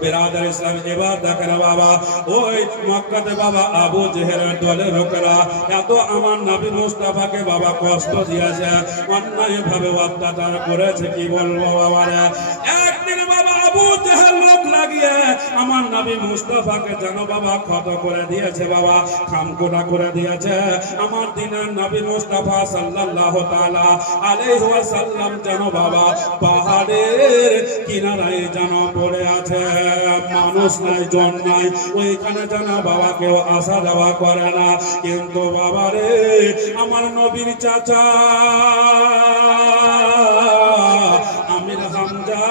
বিরাদার ইসলাম এবার দেখেন বাবা ওই মক্কাতে বাবা আবু জেহেলের দলের লোকেরা এত আমার নবী মুস্তাফাকে বাবা কষ্ট দিয়েছে, অন্যায় ভাবে অত্যাচার করেছে, কি বলবো বাবা রে। একদিন বাবা আবু জেহেল লোক লাগিয়ে আমার নবী মুস্তাফাকে যেন বাবা ক্ষত করে দিয়েছে, বাবা খামখোটা করে দিয়েছে। আমার দিনের নবী মুস্তাফা সাল্লাল্লাহু তাআলা আলাইহি ওয়াসাল্লাম যেন বাবা পাহাড়ের কিনারায় যেন পড়ে আছে, মানুষ নাই জন নাই, ওইখানে যেন বাবা কেউ আসা যাওয়া করে না। কিন্তু বাবা রে আমার নবীর চাচা আমির হামজা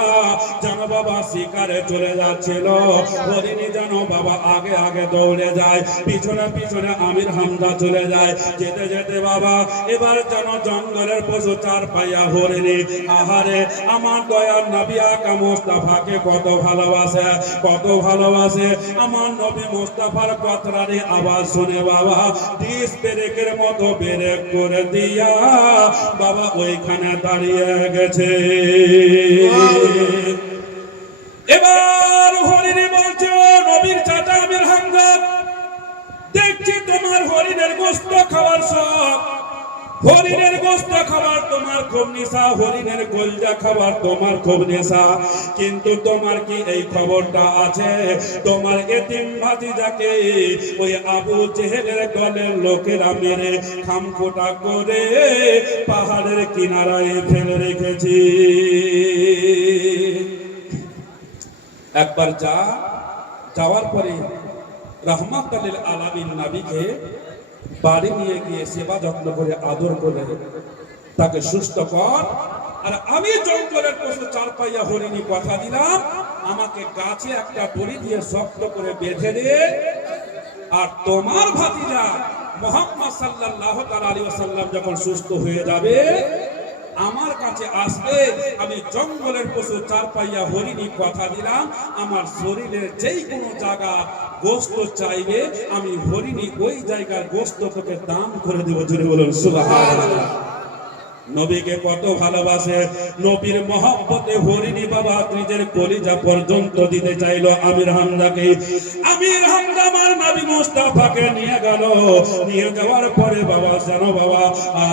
যেন বাবা শিকারে চলে যাচ্ছিল, হরিণী যেন বাবা আগে আগে দৌড়ে যায়, পিছনে পিছনে আমির হামজা চলে যায়। যেতে যেতে বাবা এবার যেন জঙ্গলের পশু চার পাইয়া হরিণী, আহারে আমার দয়ার নবী আকা মুস্তাফাকে কত ভালোবাসে, কত ভালোবাসে। আমার নবী মুস্তাফার কথারে আওয়াজ শুনে বাবা ডিস ব্রেকের মতো ব্রেক করে দিয়া বাবা ওইখানে দাঁড়িয়ে গেছে। এবার হরিণী বলছে, ও নবীর চাচা আমির হামজা, দেখছি তোমার হরিণের গোশত খাওয়ার শখ, হরিণের গোশত খাবার তোমার খুব নেশা, হরিণের কলজা খাবার তোমার খুব নেশা, কিন্তু তোমার কি এই খবরটা আছে তোমার এতিম ভাতিজাকে ওই আবু জেহেলের দলের লোকেরা মেরে খামখোটা করে পাহাড়ের কিনারায় ফেলে রেখেছি। একবার যাওয়ার পরে রাহমাতুল লিল আলামিন নবীকে বাড়ি নিয়ে গিয়ে সেবা যত্ন করে আদর করে তাকে সুস্থ কর। আর আমি জঙ্গলের পশু চার পাইয়া হরিণী কথা দিলাম, আমাকে গাছে একটা দড়ি দিয়ে শক্ত করে বেঁধে দে, আর তোমার ভাতিজা মুহাম্মদ সাল্লাল্লাহু আলাইহি ওয়াসাল্লাম যখন সুস্থ হয়ে যাবে আমার কাছে আসবে, আমি জঙ্গলের পশু চার পাইয়া হরিণী কথা দিলাম, আমার শরীরের যেই কোনো জায়গা গোশত চাইবে আমি হরিণী ওই জায়গার গোশত তোকে দান করে দেব। জোরে বলুন সুবহানাল্লাহ। নবীকে কত ভালোবাসে, নবীর মহব্বতে হরিণী বাবা নিজের কলিজা পর্যন্ত দিতে চাইলো আমির হামজাকে। আমির হামজা আমার নবী মুস্তাফাকে নিয়ে গেল, নিয়ে যাওয়ার পরে বাবা যেন বাবা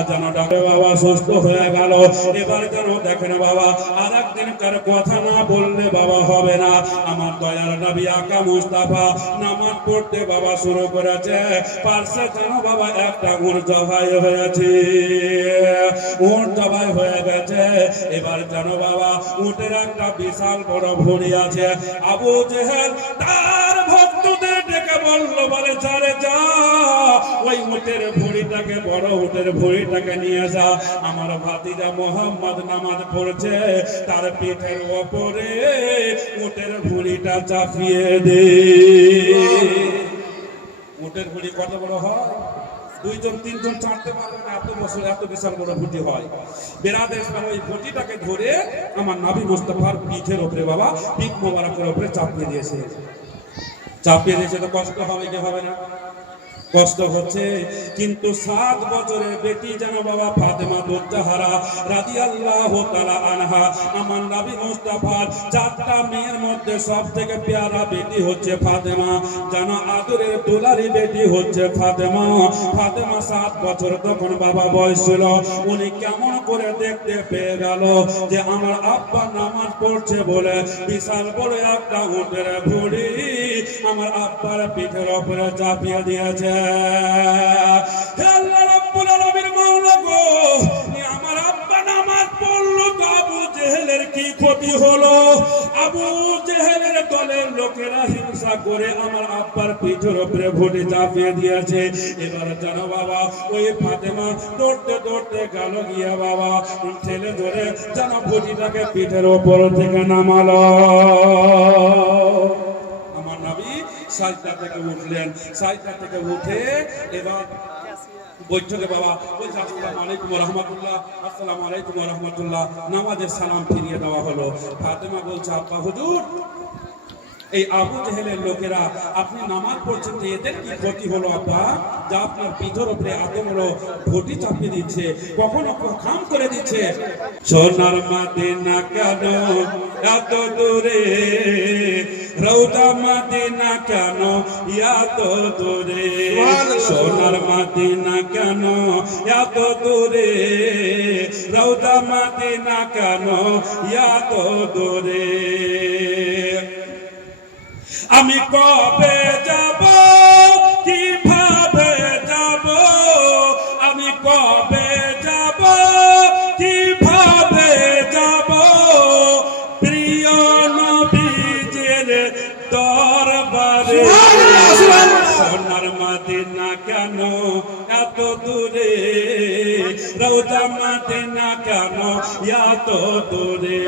যেন ডাকে বাবা সুস্থ হয়ে গেল। এবার যেন দেখেন বাবা আর একদিনকার কথা না বললে বাবা হবে না। আমার দয়ার নবী আকা মুস্তাফা নামাজ পড়তে বাবা শুরু করেছে, পার্শ্বে যেন বাবা একটা উট জবাই হয়েছে, উট জবাই হয়ে গেছে। এবার জানো বাবা উটের একটা বিশাল বড় ভুঁড়ি আছে, আবু জেহেল তার ভক্তদের ডেকে বললো, বলে চারে যা ওই উটের ভুঁড়িটাকে, বড় উটের ভুঁড়িটাকে নিয়ে যা, আমার ভাতিজা মোহাম্মদ নামাজ পড়ছে, তার পিঠের ওপরে উটের ভুঁড়িটা চাপিয়ে দে। উটের ভুঁড়ি কত বড় হয়? দুইজন তিনজন চাটতে পারবে না, এত বছর এত বিশাল বড় ভুঁটি হয়। বেরাদের ওই ভুঁটিটাকে ধরে আমার নবী মুস্তাফার পিঠের উপরে বাবা পিঠ মোবারকের উপরে চাপিয়ে দিয়েছে। চাপিয়ে দিয়েছে তো কষ্ট হবে কি হবে না? কষ্ট হচ্ছে, কিন্তু 7 বছরের বেটি যেন বাবা ফাতেমা দুজ্জাহারা রাদিয়াল্লাহু তাআলা আনহা, আমার নবী মুস্তাফার 4টা মেয়ের মধ্যে সবথেকে প্যারা বেটি হচ্ছে ফাতেমা, যেন আদরের দুলারি বেটি হচ্ছে ফাতেমা। ফাতেমা 7 বছর তখন বাবা বয়স ছিল, উনি কেমন করে দেখতে পেয়ে গেল যে আমার আব্বা নামাজ পড়ছে বলে বিশাল বড় একটা উটের ভুঁড়ি আমার আব্বার পিঠের উপরে চাপিয়ে দিয়েছে। হে আল্লাহ রাব্বুল আলামিন, মাওলা গো, আমার আব্বা নামাজ পড়লো তো আবু জেহেলের কি ক্ষতি হলো? আবু জেহেলের দলের লোকেরা হিংসা করে আমার আব্বার পিঠের উপরে ভুঁড়ি চাপিয়ে দিয়েছে। এবার জানো বাবা ওই ফাতেমা দৌড়তে দৌড়তে গেল গিয়ে বাবা ঠেলে ধরে যেন ভুঁড়িটাকে পিঠের উপর থেকে নামালো। আমার নবী সাজদা থেকে উঠলেন, সাজদা থেকে উঠে এবার বৈঠকে বাবা বলছে আসসালামু আলাইকুম ওয়া রাহমাতুল্লাহ, আসসালামু আলাইকুম ওয়া রাহমাতুল্লাহ, নামাজের সালাম ফিরিয়ে দেওয়া হলো। ফাতেমা বলছে আব্বা হুজুর, এই আবু জেহেলের লোকেরা আপনি নামাজ পড়ছেন তো এদের কি ক্ষতি হলো আব্বা? যা আপনার পিঠের উপরে এত বড় ভুঁটি চাপিয়ে দিচ্ছে, কখনো খাম করে দিচ্ছে। সোনার মদিনা কেন এত দূরে রওজা মদিনা কেন এত দূরে সোনার মদিনা কেন এত দূরে রওজা মদিনা কেন এত দূরে আমি কবে যাব কিভাবে যাব আমি কবে যাব কিভাবে যাব প্রিয় নবীজির দরবারে সোনার মদিনা কেন এত দূরে রওজা মদিনা কেন এত দূরে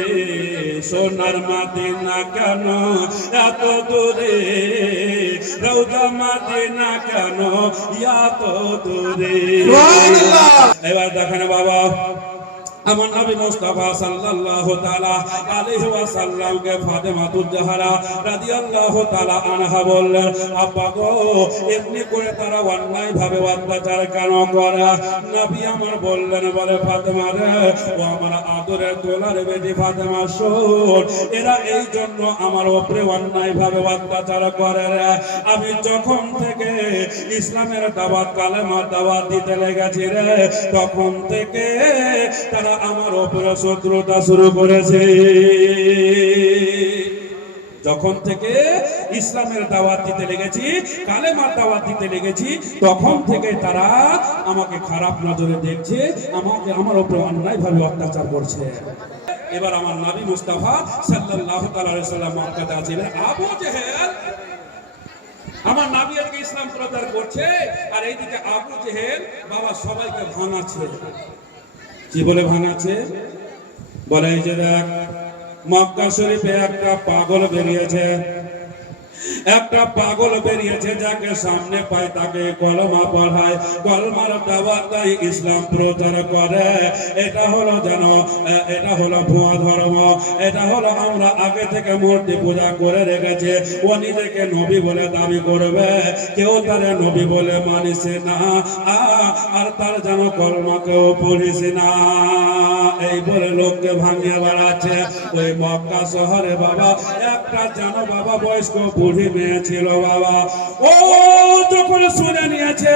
সোনার মদিনা কেন এত দূরে রওজা মদিনা কেন এত দূরে এবার দেখেন বাবা আমার নবী মুস্তাফা সাল্লাল্লাহু তাআলা আলাইহি ওয়াসাল্লাম কে ফাতেমাতুজ জাহরা রাদিয়াল্লাহু তাআলা আনহা বললেন আব্বা গো এমনি করে তারা অন্যায় ভাবে অত্যাচার কেন করে নবী আমার বললেন বলে ফাতেমা রে ও আমার আদরের দোলার বেটি ফাতেমা শোন এরা এই জন্য আমার উপরে অন্যায় ভাবে অত্যাচার করে রে আমি যখন থেকে ইসলামের দাওয়াত কালেমার দাওয়াত দিতে লেগেছি রে তখন থেকে তারা আমার উপরে শত্রুতা শুরু করেছে যখন থেকে ইসলামের দাওয়াত দিতে লেগেছি কালেমার দাওয়াত দিতে লেগেছি তখন থেকে তারা আমাকে খারাপ নজরে দেখছে আমাকে আমার উপরে অন্যায়ভাবে অত্যাচার করছে এবার আমার নবী মুস্তাফা সাল্লাল্লাহু আলাইহি ওয়াসাল্লাম মক্কাতে আছিলেন আবু জেহেল আমার নবী আজকে ইসলাম প্রচার করছে আর এইদিকে আবু জেহেল বাবা সবাইকে ভাঙাচ্ছে কি বলে ভাঙাচ্ছে বলে এই যে দেখ মক্কা শরীফে একটা পাগল বেরিয়েছে যাকে সামনে পায় তাকে কলমা পড়ায় কলমার দাওয়াত দেয় ইসলাম প্রচার করে এটা হলো ভুয়া ধর্ম এটা হলো আমরা আগে থেকে মূর্তি পূজা করে রেখেছে ও নিজেকে নবী বলে দাবি করবে কেউ তারে নবী বলে মানিস না আর তার যেন কলমা কেউ পড়িস না এই বলে লোককে ভাঙিয়ে বেড়াচ্ছে ওই মক্কা শহরে বাবা একটা যেন বাবা বয়স্ক বুড়ি মেয়ে ছিল বাবা ও যখন শুনে নিয়েছে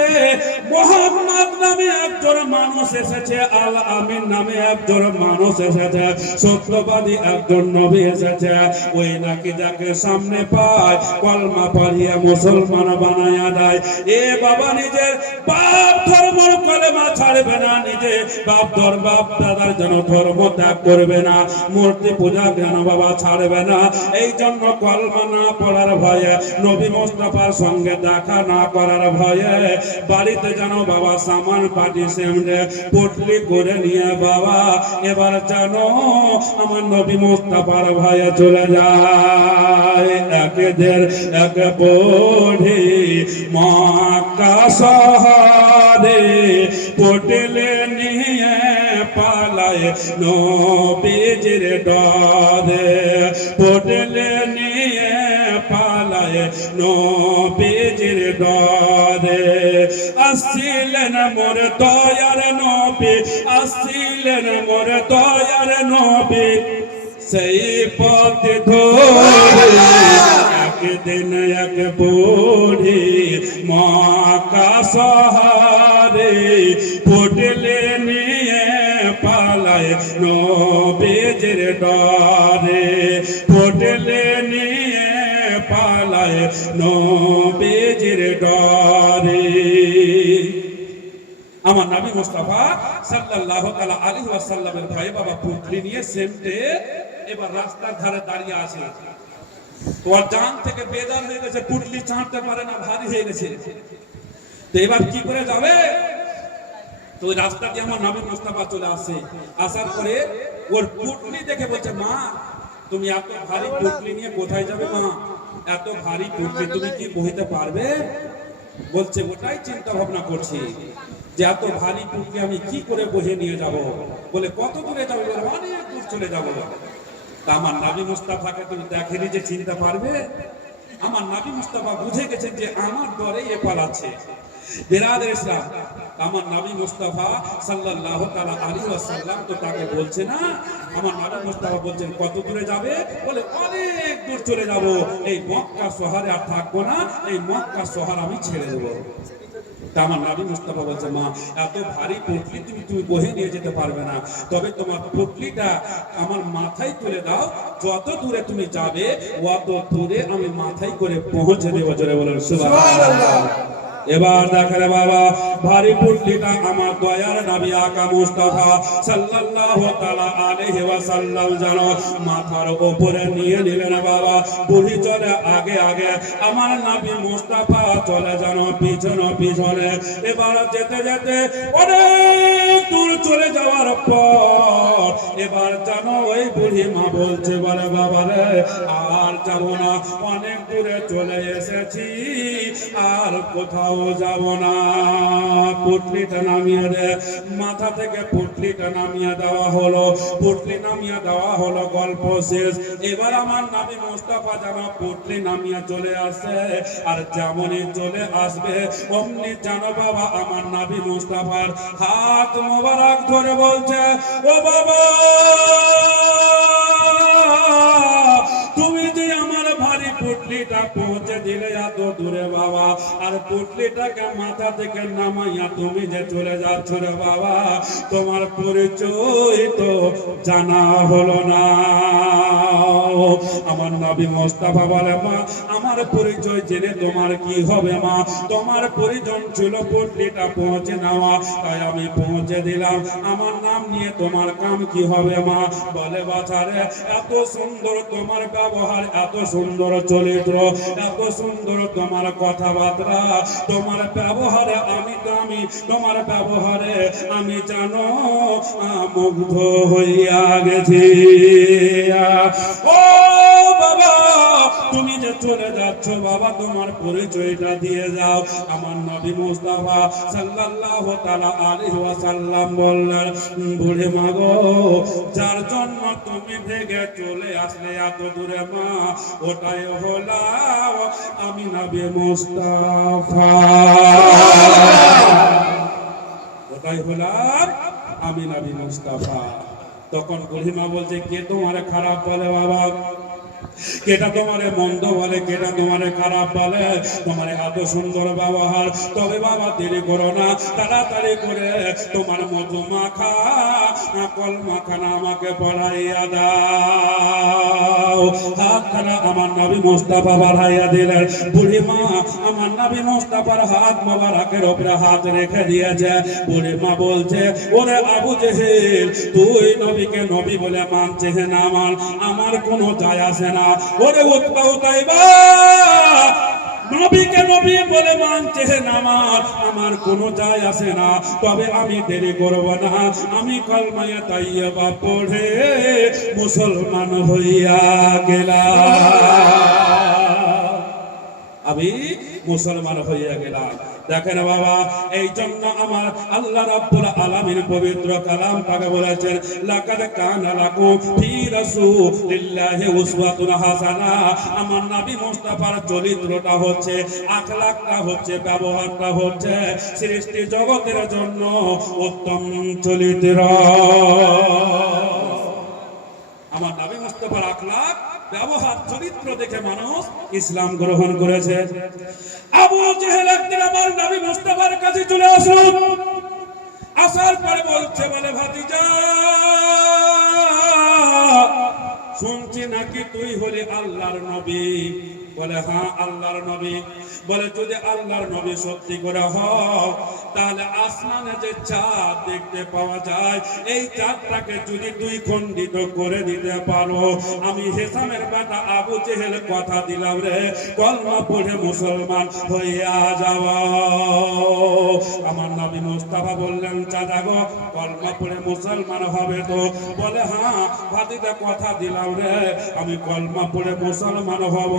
মোহাম্মদ নামে একজন মানুষ এসেছে আল আমিন নামে একজন মানুষ এসেছে সত্যবাদী একজন নবী এসেছে ওই নাকি যাকে সামনে পায় কলমা পড়িয়ে মুসলমান বানায়া দেয় এ বাবা নিজের বাপ ধর্মের কলমা ছাড়বে না নিজে বাপ দাদার যেন ধর্ম ত্যাগ করবে না মূর্তি পূজা যেন বাবা ছাড়বে না এই জন্য কলমা না পড়ার ভয়ে নবী মুস্তাফার সঙ্গে দেখা না করার ভয়ে বাড়িতে যেন বাবা সামান পাটি সেমনে পুটলি করে নিয়ে বাবা এবার যেন আমার নবী মুস্তাফার ভয়ে চলে যায় একেদের এক পড়ি মক্কা শহরে পুটলি নিয়ে পালায় নবীজির ডরে পুটলি নিয়ে পালায় নবীজির ডরে আসছিলেন মোর দয়ার নবী আসছিলেন মোর দয়ার নবী সেই পথ ধরে একদিন এক বুড়ি মক্কা শহরে পুটলি নিয়ে পালায় নবীজির ডরে পুটলি নিয়ে পালায় নবীজির ডরে আমার নবী মুস্তাফা সাল্লাল্লাহু তাআলা আলাইহি ওয়াসাল্লামের ভাই বাবা পুটলি নিয়ে সেমটে এবার রাস্তার ধারে দাঁড়িয়ে আছে তোমার জান থেকে বেদার হয়ে গেছে পুটলি চাঁদতে পারে না ভারী হয়ে গেছে তো এবার কি করে যাবে তো ওই রাস্তা দিয়ে আমার নবী মুস্তাফা চলে আসে আসার পরে ওর পুটলি দেখে বলছে মা তুমি এত ভারী পুটলি নিয়ে কোথায় যাবে মা এত ভারী পুটলি তুমি কি বইতে পারবে বলছে ওটাই চিন্তা ভাবনা করছি যে এত ভারী পুটলি আমি কি করে বহে নিয়ে যাব বলে কত দূরে যাবে অনেক দূর চলে যাব তা আমার নবী মুস্তাফাকে তুমি দেখেনি যে চিনতে পারবে আমার নবী মুস্তাফা বুঝে গেছেন যে আমার ডরে এ পালাচ্ছে বিরাদর ইসলাম, আমার নবী মুস্তাফা সাল্লাল্লাহু তাআলা আলাইহি ওয়াসাল্লাম তো তাকে বলছে না, আমার নবী মুস্তাফা বলছেন কত দূরে যাবে, বলে অনেক দূর চলে যাব, এই মক্কা শহরে আর থাকবো না, এই মক্কা শহর আমি ছেড়ে দেবো। তা আমার নবী মুস্তাফা বলছে, মা এত ভারী পুটলি তুমি বহে নিয়ে যেতে পারবে না, তবে তোমার পুটলিটা আমার মাথায় তুলে দাও, যত দূরে তুমি যাবে অত দূরে আমি মাথায় করে পৌঁছে দেবো। জোরে বলেন সুবহানাল্লাহ। এবার দেখেন বাবা, ভারী পুটলিটা আমার দয়ার নবী আকা মুস্তাফা সাল্লাল্লাহু তাআলা আলাইহি ওয়াসাল্লাম যেন মাথার উপরে নিয়ে নিলেন বাবা। বুড়ি চলে আগে আগে, আমার নবী মুস্তাফা চলে যেন পিছনে পিছনে। এবার যেতে যেতে অনেক দূর চলে যাওয়ার পর এবার যেন ওই বুড়ি মা বলছে, বলে বাবা রে আর যাবো না, অনেক দূরে চলে এসেছি, আর কোথাও যাব না। পুটলিটা নামিয়ে দে, মাথা থেকে পুটলিটা নামিয়ে দেওয়া হলো, পুটলি নামিয়ে দেওয়া হলো, গল্প শেষ। এবার আমার নবী মুস্তাফা যেন পুটলি নামিয়ে চলে আসে, আর যেমনই চলে আসবে অমনি জানো বাবা আমার নবী মুস্তাফার হাত মোবারক ধরে বলছে, ও বাবা তুমি যে আমার ভারী পুটলিটা পৌঁছে দিলে এত দূরে বাবা, আর পুটলিটাকে মাথা থেকে নামাইয়া তুমি যে চলে যাচ্ছ রে বাবা, তোমার পরিচয় তো জানা হলো না। আমার নবী মুস্তাফা বলে, মা আমার পরিচয় জেনে তোমার কি হবে মা, তোমার পরিজন ছিল পুটলিটা পৌঁছে নেওয়া, তাই আমি পৌঁছে দিলাম, আমার নাম নিয়ে তোমার কাম কি হবে মা। বলে বাছারে এত সুন্দর তোমার ব্যবহার, এত সুন্দর চরিত্র, এত সুন্দর তোমার কথাবার্তা, তোমার ব্যবহারে আমি তোমার ব্যবহারে আমি জানো মুগ্ধ হইয়া গেছি। ও বাবা তুমি যে চলে যাচ্ছ বাবা, তোমার পরিচয়টা দিয়ে যাও। আমার নবী মুস্তাফা সাল্লাল্লাহু তাআলা আলাইহি ওয়াসাল্লাম বললেন, বুড়ি মা গো, যার জন্য তুমি ভেগে চলে আসলে এত দূরে মা, ওটাই হলাম আমি নবী মুস্তাফা, ওটাই হলাম আমি নবী মুস্তাফা। তখন বুড়ি মা বলছে, কে তোমার খারাপ বলে বাবা, কেটা তোমারে মন্দ বলে, কেটা তোমারে খারাপ বলে, তোমার এত সুন্দর ব্যবহার, তবে বাবা দেরি করো না, তাড়াতাড়ি করে তোমার মধু মাখা কলমা খানা আমাকে পড়াইয়া দাও। হাতখানা আমার নবী মুস্তাফা বাড়াইয়া দিলেন। বুড়ি মা আমার নবী মুস্তাফার হাত মোবারকের উপরে হাত রেখে দিয়েছে। বুড়ি মা বলছে, ওরে আবু জেহেল, তুই নবীকে নবী বলে মানছে না মান, আমার কোনো যায় আসে না। ওরে উতবা উতাইবা, নবীকে নবী বলে মানছে না আমার কোনো যায় আসে না, তবে আমি দেরি করব না, আমি কলমায়ে তাইয়্যিবা পড়ে মুসলমান হইয়া গেলাম, আমি মুসলমান হইয়া গেলাম। দেখেন বাবা, এই জন্য আমার আল্লাহ রাব্বুল আলামিন পবিত্র কালাম পাকে বলেছেন, লাকাদ কানা লাকুম ফি রাসূলিল্লাহি উসওয়াতুন হাসানা। আমার নবী মুস্তাফার চরিত্রটা হচ্ছে, আখলাকটা হচ্ছে, ব্যবহারটা হচ্ছে সৃষ্টি জগতের জন্য উত্তম চরিত্র। আমার নবী মুস্তাফার আখলাক, ব্যবহার, চরিত্র দেখে মানুষ ইসলাম গ্রহণ করেছে। আবু জেহেল একদিন আমার নবী মুস্তাফার কাছে চলে আসলো, আসার পরে বলছে, বলে ভাতিজা শুনছি নাকি তুই হলি আল্লাহর নবী। বলে হ্যাঁ আল্লাহর নবী। বলে যদি আল্লাহর নবী সত্যি করে হও, তাহলে আসমানে যে চাঁদ দেখতে পাওয়া যায়, এই চাঁদটাকে যদি তুই খণ্ডিত করে দিতে পারো, আমি হেসামের বেটা আবু জেহেল কথা দিলাম রে, কলমা পড়ে মুসলমান হইয়া যাব। আমার নবী মুস্তাফা বললেন, চাচা গো কলমা পড়ে মুসলমান হবে তো? বলে হ্যাঁ ভাতিজা কথা দিলাম রে, আমি কলমা পড়ে মুসলমান হব,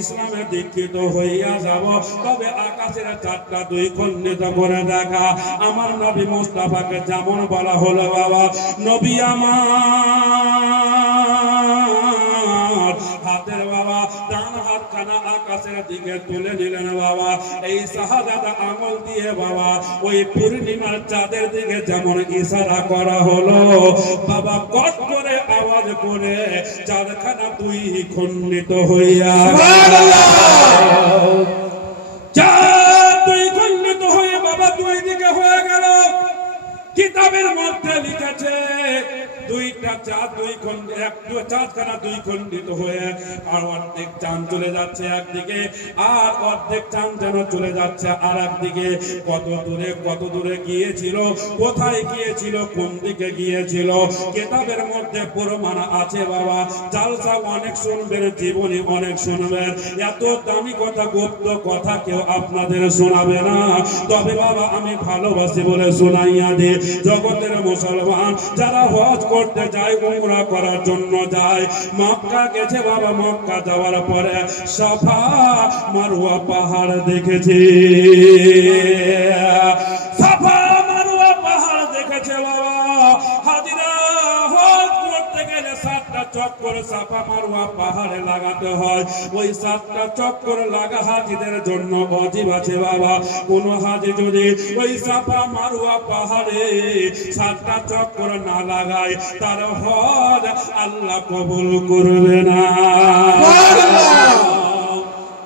ইসলামে দীক্ষিত হইয়া যাব, তবে আকাশের চাঁদটা দুই খণ্ডিত করে দেখা। আমার নবী মুস্তাফাকে যেমন বলা হলো বাবা, নবী আমার হাতের বাবা ডান হাতটা চারখানা আকাশের দিকে তুলে নিলেন বাবা। এই শাহাদাত আঙ্গুল দিয়ে বাবা ওই পূর্ণিমার চাঁদের দিকে যেমন ইশারা করা হলো বাবা, কট করে আওয়াজ করে চারখানা দুই খণ্ডিত হইয়া চার দুই খণ্ডিত হয়ে বাবা দুই দিকে হয়ে গেল। কিতাবের মধ্যে লিখেছে দুইটা চাঁদ দুই খণ্ড, চাঁদখানা দুই খণ্ডিত হয়ে আর অর্ধেক চাঁদ চলে যাচ্ছে একদিকে, আর অর্ধেক চাঁদ যেন চলে যাচ্ছে আর একদিকে। কত দূরে গিয়েছিল, কোথায় গিয়েছিল, কোন দিকে গিয়েছিল, কিতাবের মধ্যে প্রমাণ আছে বাবা। জালসা অনেক শুনবেন, জীবনে অনেক শুনবেন, এত দামি কথা গুপ্ত কথা কেউ আপনাদের শোনাবে না। তবে বাবা আমি ভালোবাসি বলে শোনাইয়া দিই, জগতের মুসলমান যারা হজ করতে যায়, উমরা করার জন্য যায়, মক্কা গেছে বাবা, মক্কা যাওয়ার পরে সাফা মারওয়া পাহাড় দেখেছে, সাফা মারওয়া পাহাড় দেখেছে বাবা। হাজিরা হজ করতে গেলে 7টা চক্কর সাফা মারওয়া পাহাড়ে লাগাতে হয়। ওই 7টা চক্কর লাগা হাজিদের জন্য ওয়াজিব আছে বাবা। কোন হাজি যদি ওই সাফা মারওয়া পাহাড়ে 7টা চক্কর না লাগায় তার হজ আল্লাহ কবুল করবে না।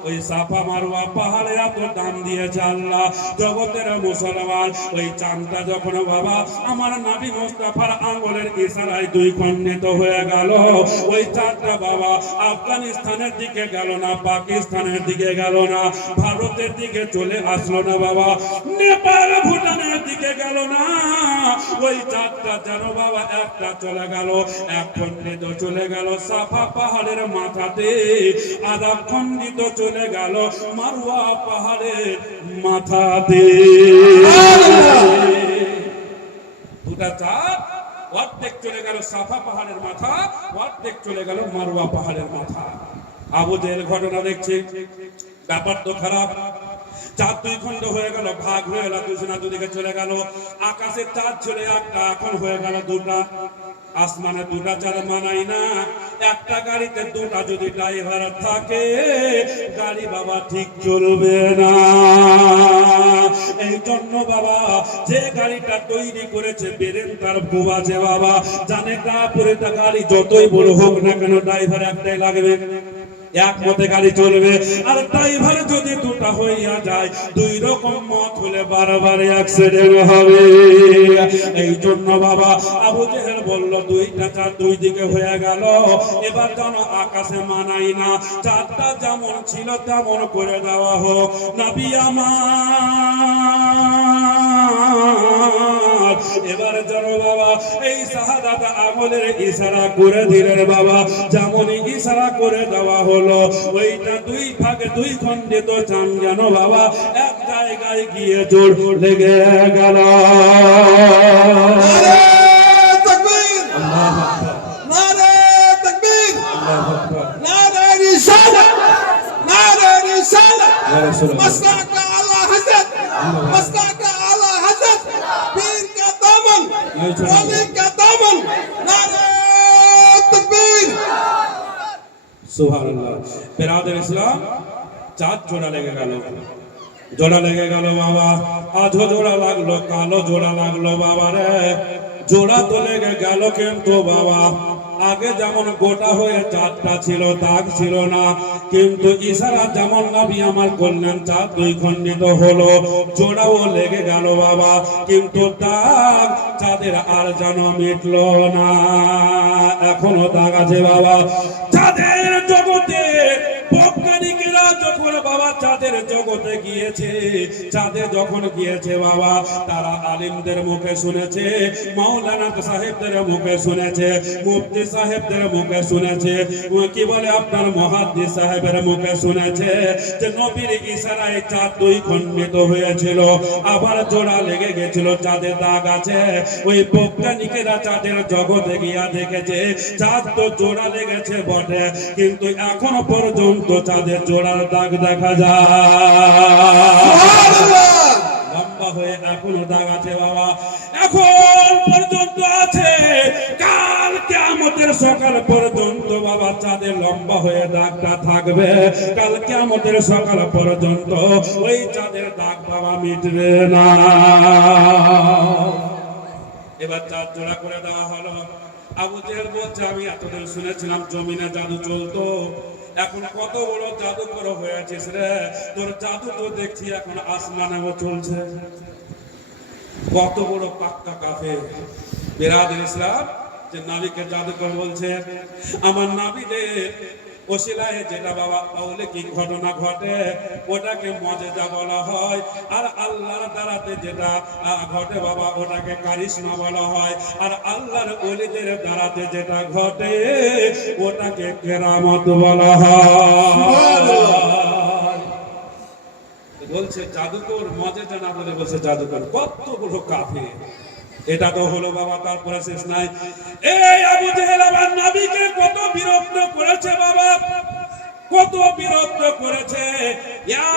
ওই সাফা মারওয়া পাহাড়ে এত দাম দিয়েছে আল্লাহ। জগতের মুসলমান ওই চাঁদটা যখন বাবা আমার নবী মুস্তাফার আঙ্গুলের ইশারায় দুই খণ্ডিত হয়ে গেল, ওই চাঁদটা বাবা আফগানিস্তানের দিকে গেল না, পাকিস্তানের দিকে গেল না, ভারতের দিকে চলে আসলো না বাবা, নেপাল ভুটানের দিকে গেল না। ওই চাঁদটা যেন বাবা একটা চলে গেল, এক খণ্ডিত চলে গেল সাফা পাহাড়ের মাথাতে, আর এক খণ্ডিত চলে গেল মারওয়া পাহাড়ের মাথাতে। দুটা চাঁদ, অর্ধেক চলে গেল সাফা পাহাড়ের মাথা, অর্ধেক চলে গেল মারওয়া পাহাড়ের মাথা। আবু জেহেল ঘটনা দেখছে, ব্যাপার তো খারাপ। চাঁদ দুই খণ্ড হয়ে গেল, ভাগ হয়ে গেল, দুদিকে চলে গেল। আকাশের চাঁদ ছিল একটা, এখন হয়ে গেল দুটা। আসমানে দুটা চাঁদ মানাই না, একটা গাড়িতে দুটা যদি ড্রাইভার থাকে গাড়ি বাবা ঠিক চলবে না। এই জন্য বাবা যে গাড়িটা তৈরি করেছে বেরেন তার খুব আছে বাবা, জানে তারপরেটা গাড়ি যতই বড় হোক না কেন ড্রাইভার একটাই লাগবে, এক মতে গাড়ি চলবে। আর ড্রাইভার যদি দুটা হইয়া যায়, দুই রকম মত হলে বারবার অ্যাক্সিডেন্ট হবে। এই জন্য বাবা আবু জেহেল বলল দুইটা চাঁদ দুই দিকে হয়ে গেল, এবার যেন আকাশে মানাই না, চাঁদটা যেমন ছিল তেমন করে দেওয়া হোক। নবী আমার এবার যেন বাবা এই শাহাদাত আমলের ইশারা করে দিলেন বাবা, যেমন ইশারা করে দেওয়া হলো, ওইটা দুই ভাগে দুই খণ্ডিত চাঁদ যেন বাবা এক জায়গায় গিয়ে জোর লেগে গেল। সুবহানাল্লাহ। বিরাদর ইসলাম, চাঁদ জোড়া লেগে গেল, জোড়া লেগে গেল বাবা। আধো জোড়া লাগলো, কালো জোড়া লাগলো বাবা রে, জোড়া তো লেগে গেল, কিন্তু বাবা আগে যেমন গোটা হয়ে চাঁদটা ছিল, দাগ ছিল না, কিন্তু ইশারা যেমন নবী আমার করলেন চাঁদ দুই খণ্ডিত হলো, জোড়াও লেগে গেল বাবা, কিন্তু দাগ চাঁদের আর যেন মিটলো না, এখনো দাগ আছে বাবা। চাঁদের জগতে বৈজ্ঞানিকেরা যখন বাবা চাঁদের জগতে গিয়েছে, চাঁদে যখন গিয়েছে বাবা, তারা আলিমদের মুখে শুনেছে, মাওলানা সাহেবদের মুখে শুনেছে, মুফতি সাহেবদের মুখে শুনেছে, কি বলে আপনার মুহাদ্দিস সাহেবের মুখে শুনেছে যে নবীর ইশারায় চাঁদ দুই খণ্ডিত হয়েছিল, আবার জোড়া লেগে গেছিল, চাঁদে দাগ আছে। ওই বৈজ্ঞানিকেরা চাঁদের জগতে গিয়া দেখেছে চাঁদ তো জোড়া লেগেছে বটে, কিন্তু এখনো পর্যন্ত চাঁদের জোড়ার দাগ দেখা যায়, লম্বা হয়ে এখনো দাগ আছে বাবা, এখন পর্যন্ত আছে। কাল কিয়ামতের সকাল পর্যন্ত বাবা চাঁদের লম্বা হয়ে দাগটা থাকবে, কাল কিয়ামতের সকাল পর্যন্ত ওই চাঁদের দাগ বাবা মিটবে না। এবার চাঁদ জোড়া করে দেওয়া হলো। আবু জেহেল বলছে, আমি এতদিন শুনেছিলাম জমিনে জাদু চলতো, এখন কত বড় জাদুকর হয়েছিস রে, তোর জাদু তো দেখছি এখন আসমানেও চলছে। কত বড় পাক্কা কাফের বিরাদর ইসলাম যে নবীকে জাদুকর বলছে। আমার নবীদের ওসিলায় যেটা বাবা অলৌকিক ঘটনা ঘটে ওটাকে মুজিজা বলা হয়, আর আল্লাহর দ্বারাতে যেটা ঘটে বাবা ওটাকে কারিশমা বলা হয়, আর আল্লাহর ওলিদের দ্বারাতে যেটা ঘটে ওটাকে কেরামত বলা হয়। বলছে জাদুকর, মুজিজা না বলে বলছে জাদুকর। কত বড় কাফের! এটা তো হলো বাবা, তারপরে শেষ নাই। এই আবু জেহেল আমার নবীকে কত বিরক্ত করেছে বাবা, কত বিরক্ত করেছে।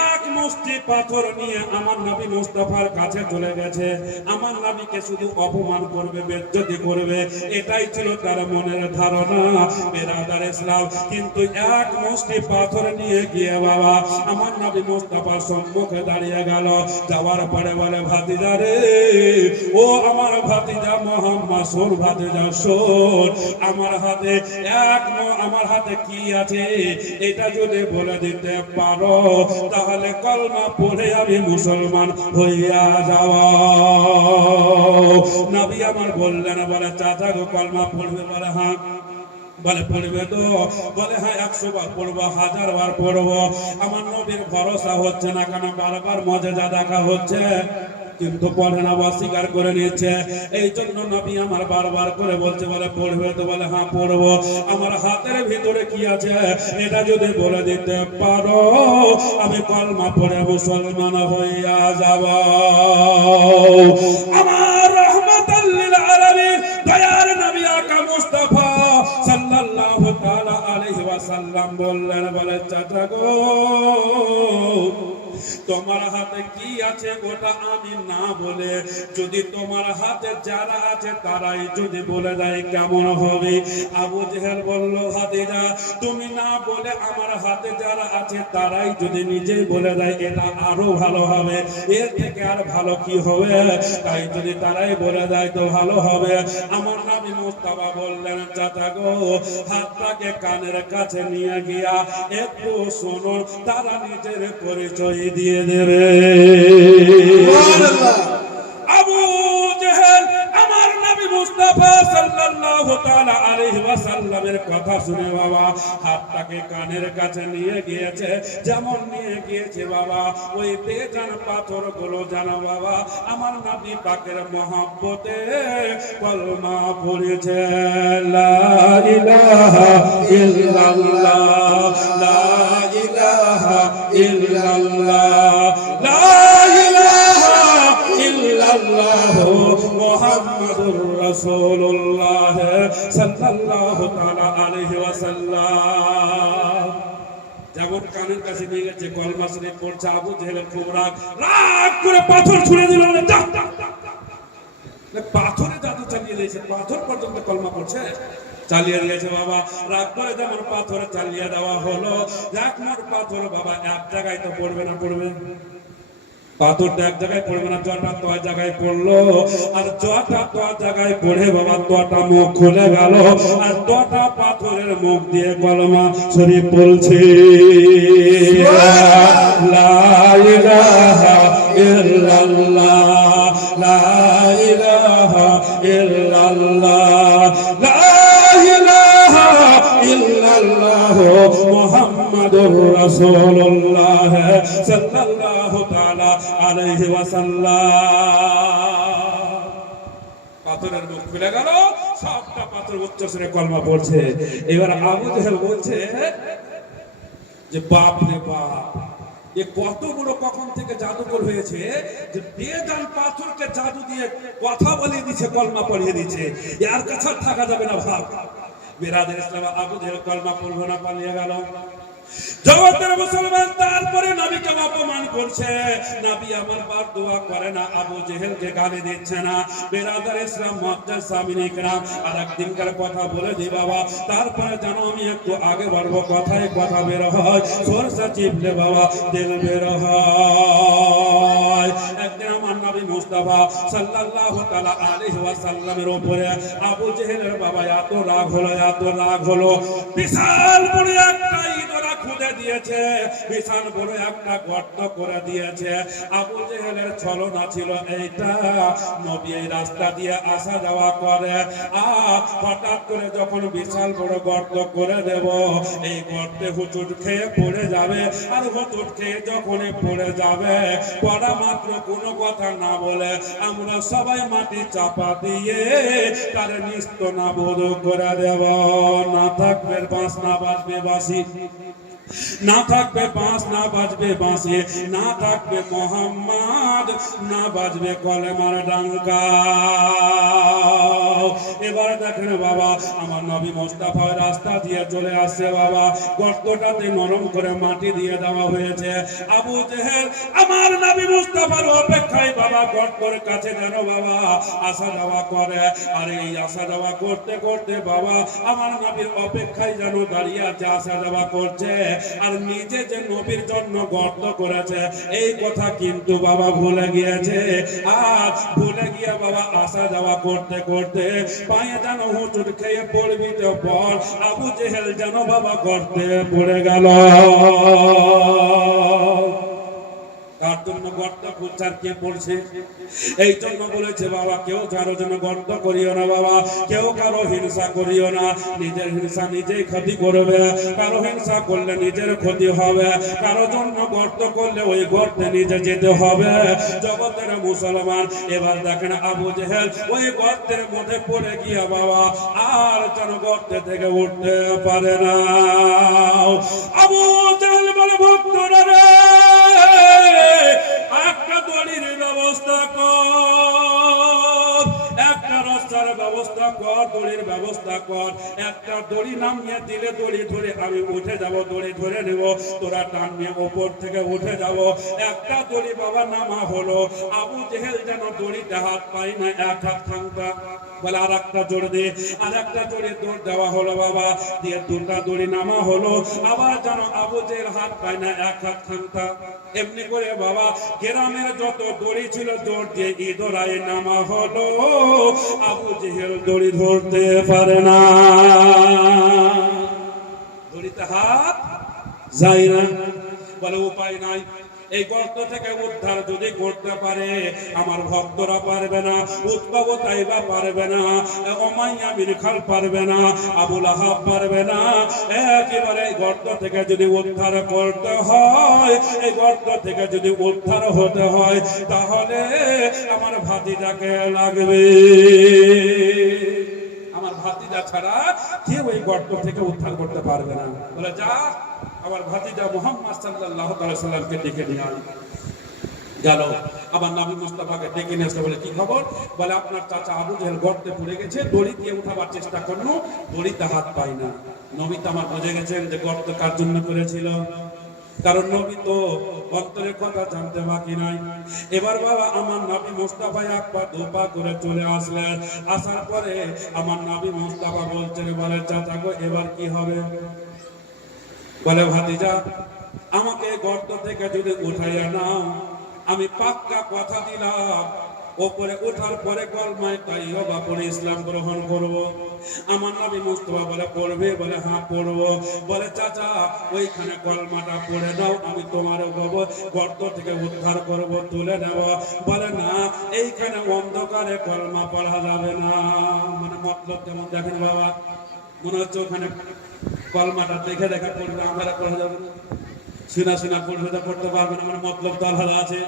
এক মুষ্টি পাথর নিয়ে আমার নবী মুস্তাফার কাছে চলে গেছে, আমার নবীকে শুধু অপমান করবে, বেজ্জতি করবে, এটাই ছিল তার মনের ধারণা বিরাদর ইসলাম। কিন্তু এক মুষ্টি পাথর নিয়ে গিয়ে বাবা আমার নবী মুস্তাফার সম্মুখে দাঁড়িয়ে গেল। যাওয়ার পরে বলে, ভাতিজা রে, ও আমার ভাতিজা মোহাম্মদ, শোন ভাতিজা শোন, আমার হাতে আমার হাতে কি আছে এটা যদি বলে দিতে পারো তাহলে কলমা পড়ে আমি মুসলমান হইয়া যাব। নবী আমার বললেন, বলে চাচা গো কলমা পড়বে? বলে হ্যাঁ। বলে পড়বে তো? বলে হ্যাঁ, 100 বার পড়বো, 1000 বার পড়বো। আমার নবীর ভরসা হচ্ছে না, কেন বারবার মুজিজা দেখা হচ্ছে কিন্তু পড়ে না, অস্বীকার করে নিচ্ছে। এই জন্য নবী আমার বারবার করে বলছে, বলে পড়বে তো? বলে হ্যাঁ পড়বো। আমার হাতের ভিতরে কি আছে এটা যদি বলে দিতে পারো আমি কলমা পড়ে মুসলমান হইয়া যাব। আমার রহমাতাল লিল আলামিন দয়ার নবী আকা মুস্তাফা সাল্লাল্লাহু তাআলা আলাইহি ওয়াসাল্লাম বললেন, বলে চাচা গো তোমার হাতে কি আছে ওটা আমি না বলে যদি তোমার হাতে যারা আছে তারাই যদি বলে দেয় কেমন হবে? আবু জেহেল বলল, ভাতিজা তুমি না বলে আমার হাতে যারা আছে তারাই যদি নিজেই বলে দেয় এটা আরো ভালো হবে, এর থেকে আর ভালো কি হবে? তাই যদি তারাই বলে দেয় তো ভালো হবে। আমার নবী মুস্তাফা বললেন, চাচা গো হাতটাকে কানের কাছে নিয়ে গিয়া একটু শুনুন, তারা নিজের পরিচয় দিয়ে দেবে। আবু জেহেল আমার নবী মুস্তাফা সাল্লাল্লাহু তাআলা আলাইহি ওয়াসাল্লামের কথা শুনে বাবা হাতটাকে কানের কাছে নিয়ে গিয়েছে। যেমন নিয়ে গিয়েছে বাবা ওই বেজান পাথরগুলো জানো বাবা আমার নবী পাকের মহব্বতে কলমা পড়েছে, লা ইলাহা ইল্লাল্লাহ, লা ইলাহা ইল্লাল্লাহ, লা ইলাহা ইল্লাল্লাহ মুহাম্মাদুর রাসূলুল্লাহ সাল্লাল্লাহু তাআলা আলাইহি ওয়াসাল্লাম। যেমন কানের কাছে নিয়ে গেছে কলমা শরীফ পড়ছে, আবু জেহেল খুব রাগ করে পাথর ছুঁড়ে দিল। পাথরে জাদু চালিয়ে দিয়েছে, পাথর পর্যন্ত কলমা পড়ছে, চালিয়ে দিয়েছে বাবা। রাগ করে যেমন পাথর চালিয়ে দেওয়া হলো, এক মোট পাথর বাবা এক জায়গায় তো পড়বে না, পড়বে পাথরটা এক জায়গায় পড়বে না, জটা তো এক জায়গায় পড়লো, আর জটা তো এক জায়গায় পড়ে বাবা তোটা মুখ খুলে গেল, আর তোটা পাথরের মুখ দিয়ে কলমা শরীফ পড়ছে, লা ইলাহা ইল্লাল্লাহ, লা ইলাহা ইল্লাল্লাহ, লা ইলাহা ইল্লাল্লাহ মুহাম্মাদুর রাসূলুল্লাহ সাল্লাল্লাহু তাআলা আলাইহি ওয়াসাল্লাম। পাথরের মুখ খুলে গেল, সবটা পাথর উচ্চ স্বরে কলমা পড়ছে। এবার আবু জেহেল বলছে যে বাপ রে বাপ, এ কত বড় কখন থেকে জাদুকর হয়েছে যে বেজান পাথরকে জাদু দিয়ে কথা বলিয়ে দিচ্ছে, কলমা পড়িয়ে দিচ্ছে, এর কাছে থাকা যাবে না। ভাব বিরাদর ইসলাম, আবু জেহেল কলমা পড়লো না, পালিয়ে গেল। জগতের মুসলমান তারপরে নবীকে অপমান করছে, নবী আমার বার দোয়া করে না, আবু জেহেলকে গালি দিচ্ছে না। বেরাদার ইসলাম মুআজ্জাজ সামিন ইকরাম, আর একদিনকার কথা বলে দি বাবা, তারপরে জানো আমি একটু আগে বাড়বো, কথায় কথা বের হয়, সরষা চিপলে বাবা তেল বের হয়। একদিন আমার নবী মুস্তাফা সাল্লাল্লাহু তাআলা আলাইহি ওয়াসাল্লামের উপরে আবু জেহেলের বাবা এত রাগ হলো, বিশাল বড় একটা ইঁদুরা খুঁজে দিয়েছে, বিশাল বড় একটা গর্ত করে দিয়েছে। আবু জেহেলের ছলনা ছিল এইটা, নবী এই রাস্তা দিয়ে আসা যাওয়া করে, আর হঠাৎ করে যখন বিশাল বড় গর্ত করে দেব, এই গর্তে হুচুট খেয়ে পড়ে যাবে, আর হুচুট খেয়ে যখনই পড়ে যাবে, পড়া মাত্র কোনো কথা না বলে আমরা সবাই মাটি চাপা দিয়ে তার নিস্ত না বোধ করে দেব। না থাকবে বাঁশ, না বাজবে বাঁশি, না থাকবে বাঁশ, না বাজবে বাঁশি, না থাকবে মোহাম্মদ, না বাজবে কলেমার ডাঙ্কা। এবার দেখেন বাবা, আমার নবী মুস্তাফা রাস্তা দিয়ে চলে আসছে বাবা, গর্তটাতে নরম করে মাটি দিয়ে দেওয়া হয়েছে। আবু জেহেল আমার নবী মুস্তাফার অপেক্ষায় বাবা গর্তের কাছে যেন বাবা আসা যাওয়া করে, আর এই আসা যাওয়া করতে করতে বাবা আমার নবীর অপেক্ষায় যেন দাঁড়িয়ে আছে, আসা যাওয়া করছে, আর নিজে যে নবীর জন্য গর্ত করেছে এই কথা কিন্তু বাবা ভুলে গিয়েছে। আর ভুলে গিয়ে বাবা আসা যাওয়া করতে করতে পায়ে যেন হুচুট খেয়ে পড়বি, তো পর আবু জেহেল যেন বাবা গর্তে পড়ে গেল। তার জন্য গর্ত খুঁজছার কে পড়ছে, এই জন্য বলেছে বাবা কেউ কারো জন্য গর্ত করিও না বাবা, কেউ কারো হিংসা করিও না, নিজের হিংসা নিজেই ক্ষতি করবে, কারো হিংসা করলে নিজের ক্ষতি হবে, কারো জন্য গর্ত করলে ওই গর্তে নিজে যেতে হবে। জগতের মুসলমান, এবার দেখেন আবু জেহেল ওই গর্তের মধ্যে পড়ে গিয়া বাবা আর যেন গর্তে থেকে উঠতে পারে না। আবু জেহেল বলে ভক্তরা রে, একটা দড়ির ব্যবস্থা কর, একটা রস্তার ব্যবস্থা কর, দড়ির ব্যবস্থা কর, একটা দড়ি নামিয়ে দিলে দড়ি ধরে আমি উঠে যাব, দড়ি ধরে নেব, তোরা টান নিয়ে ওপর থেকে উঠে যাব। একটা দড়ি বাবা নামা হলো, আবু জেহেল যেন দড়িতে হাত পাই না, এক হাত খাংতা, বলে আর একটা জোড় দিয়ে আর একটা জোড়ে দৌড় দেওয়া হলো বাবা, দিয়ে দুটা দড়ি নামা হলো, আবার যেন আবু জেহেল হাত পায় না, এক হাত খাংতা। এমনি করে বাবা গ্রামের যত দড়ি ছিল দৌড় দিয়ে ইদরায় নামা হলো, আবু জেহেল দড়ি ধরতে পারে না, দড়িতে হাত যায় না, বলে উপায় নাই, এই গর্ত থেকে উদ্ধার যদি করতে পারে আমার ভক্তরা পারবে না, উতবা ও তাইবা পারবে না, উমাইয়া বিন খালদ পারবে না, আবু লাহাব পারবে না। একেবারে এই গর্ত থেকে যদি উদ্ধার করতে হয়, এই গর্ত থেকে যদি উদ্ধার হতে হয়, তাহলে আমার ভাতিজাকে লাগবে, আমার ভাতিজা ছাড়া কেউ এই গর্ত থেকে উদ্ধার করতে পারবে না। বলে যা আমার ভাতিজা মুহাম্মদ সাল্লাল্লাহু আলাইহি সাল্লামকে ডেকে নিয়ে আয়। গেল, আবার নবী মুস্তাফাকে ডেকে নিয়ে আসলে বলে কি খবর, বলে আপনার চাচা আবু জেহেল গর্তে পড়ে গেছে, দড়ি দিয়ে উঠাবার চেষ্টা করলো, দড়িতে হাত পায় না। নবী তো আমার বুঝে গেছেন যে গর্ত কার জন্য করেছিল, কারণ নবী তো অন্তরের কথা জানতে বাকি নাই। এবার বাবা আমার নবী মুস্তাফা এক পা দু পা করে চলে আসলেন, আসার পরে আমার নবী মুস্তাফা বলছেন, বলে চাচা গো এবার কি হবে, বলে ভাতিজা আমাকে গর্ত থেকে যদি উঠাইয়া নাও, আমি পাক্কা কথা দিলাম ওপরে ওঠার পরে কলমায় তাইয়্যিবা পড়ে ইসলাম গ্রহণ করব। আমার নবী মুস্তাফা বলে পড়বে, বলে হ্যাঁ পড়ব। বলে চাচা ওইখানে কলমাটা পড়ে দাও, আমি তোমার গর্ত থেকে উদ্ধার করব, তুলে নেব। বলে না, এইখানে অন্ধকারে কলমা পড়া যাবে না। মানে মতলব কেমন দেখেন বাবা, মনে হচ্ছে ওখানে কলমাটা দেখে দেখে পড়বে, আমরা পড়া যাবে না, শোনা শোনা পড়বে পড়তে পারবে না, মানে মতলব তো আলাদা আছে।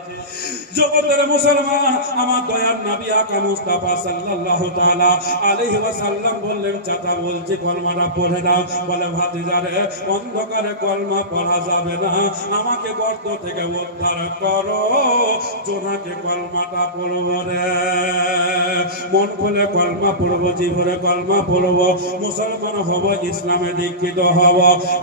জগতের মুসলমান, আমার দয়ার নবী আকা মুস্তাফা সাল্লাল্লাহু তাআলা আলাইহি ওয়াসাল্লাম বললেন চাচা বলছি কলমাটা পড়ে দাও। বলে ভাতিজা রে অন্ধকারে কলমা পড়া যাবে না, আমাকে গর্ত থেকে উদ্ধার করো, জোনাকে কলমাটা পড়বো রে, মন খুলে কলমা পড়বো, জীবনে কলমা পড়বো, মুসলমান হব, ইসলামে দীক্ষিত হব।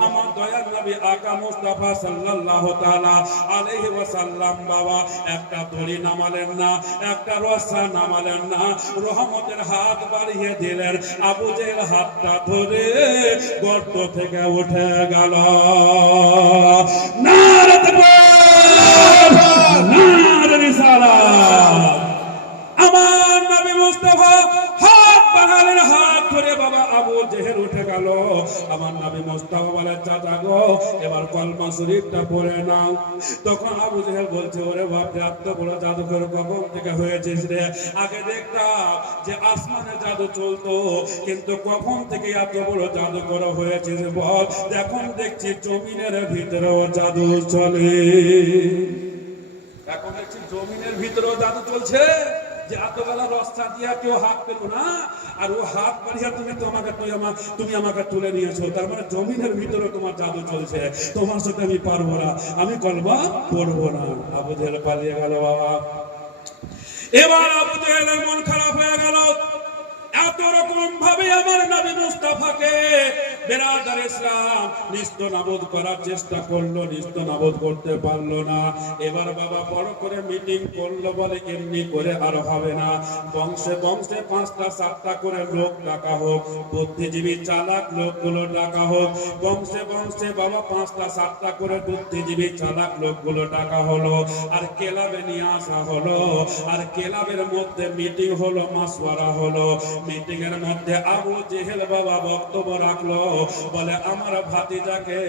আমার দয়ার নবী আকা মুস্তাফা সাল্লাল্লাহু তাআলা আলাইহি ওয়াসাল্লাম বাবা একটা দড়ি নামালেন না, একটা রসা নামালেন না, রহমতের হাত বাড়িয়ে দিলেন, আবু জেহেল হাতটা ধরে গর্ত থেকে উঠে গেল। নারে তাকবীর, নারে রিসালাত। আমার নবী মুস্তাফা হাত বাড়ালেন, হাত ধরে বাবা আবু জেহেল উঠে গেল। আমার নবী মুস্তাফা বলে, চাচা গো এবার কলমা শরীফটা পড়ে নাও। তখন আবু জেহেল বলছে, ওরে বাপ রে, এত বড় জাদুকর কখন থেকে হয়েছিস রে? আগে দেখতাম যে আসমানে জাদু চলতো, কিন্তু কখন থেকে এত বড় জাদুকর হয়েছিস বল? এখন দেখছি জমিনের ভিতরেও জাদু চলে। এখন দেখছি জমিনের ভিতরেও জাদু চলছে। যে এতবেলা রস্তা দিয়া কেউ হাত পেল না, আর ও হাত বাড়িয়া তুমি আমাকে তুলে নিয়েছো, তার মানে জমিনের ভিতরে তোমার জাদু চলছে। তোমার সাথে আমি পারবো না, আমি কলমা পড়বো না। আবু জেহেল পালিয়ে গেল বাবা। এবার আবু জেহেলের মন খারাপ হয়ে গেল। এত রকম ভাবে আমার নবী মুস্তাফাকে বেরাদার ইসলাম নিস্তানাবুদ করার চেষ্টা করলো, নিস্তানাবুদ করতে পারলো না। এবার বাবা বড় করে মিটিং করলো, বলে এমনি করে আর হবে না, বংশে বংশে 5টা 7টা করে লোক ডাকা হোক, বুদ্ধিজীবী চালাক লোকগুলো ডাকা হোক। বংশে বংশে বাবা 5টা 7টা করে বুদ্ধিজীবী চালাক লোকগুলো ডাকা হলো, আর ক্লাবে নিয়ে আসা হলো। আর ক্লাবের মধ্যে মিটিং হলো, মাসওয়ারা হলো। মিটিং এর মধ্যে আবু জেহেল বাবা বক্তব্য রাখলো, বলে আমার ভাতিজাকে